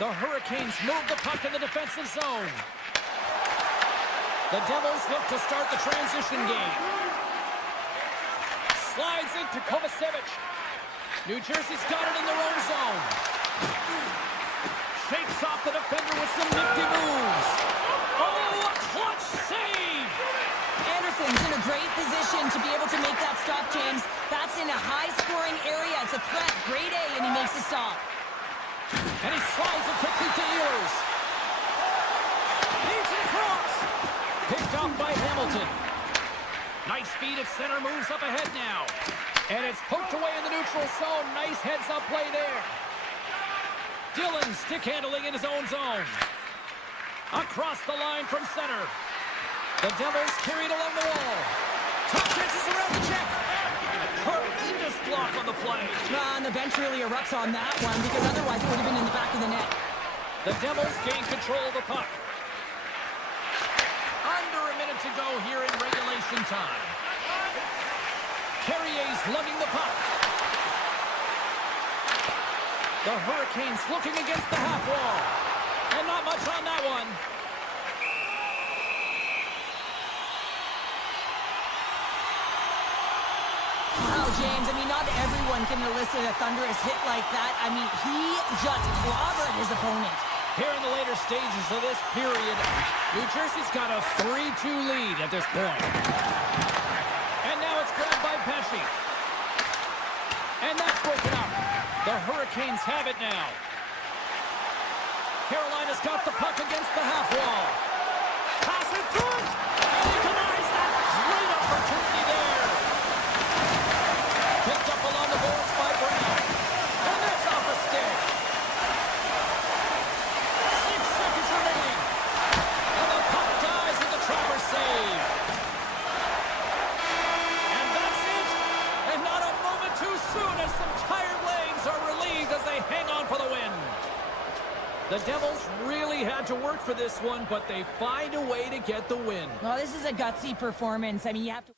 The Hurricanes move the puck in the defensive zone. The Devils look to start the transition game. Slides into Kovacevic. New Jersey's got it in their own zone. Shakes off the defender with some nifty moves. Oh, a clutch save! Anderson's in a great position to be able to make that stop, James. That's in a high-scoring area. It's a threat. Grade A, and he makes the stop. And he slides it quickly to Ehlers. Leads it across. Picked up by Hamilton. Nice feed at center, moves up ahead now. And it's poked away in the neutral zone. Nice heads-up play there. Dillon stick handling in his own zone. Across the line from center. The Devils carried along the wall. Top chances around the check. Tremendous block on the play. And the bench really erupts on that one, because otherwise it would have been in the back of the net. The Devils gain control of the puck. to go here in regulation time. Carrier's lugging the puck. The Hurricanes looking against the half wall. And not much on that one. Wow, James, I mean, not everyone can elicit a thunderous hit like that. I mean, he just clobbered his opponent. Here in the later stages of this period, New Jersey's got a 3-2 lead at this point. And now it's grabbed by Pesci. And that's broken up. The Hurricanes have it now. Carolina's got the puck against the half wall. Pass in front! And he denies that. Great opportunity there. Picked up along the boards by Brown. And that's off a stick. 6 seconds remaining. And the puck dies with the trapper save. And that's it. And not a moment too soon as some tired legs are relieved as they hang on for the win. The Devils really had to work for this one, but they find a way to get the win. Well, this is a gutsy performance. I mean, you have to...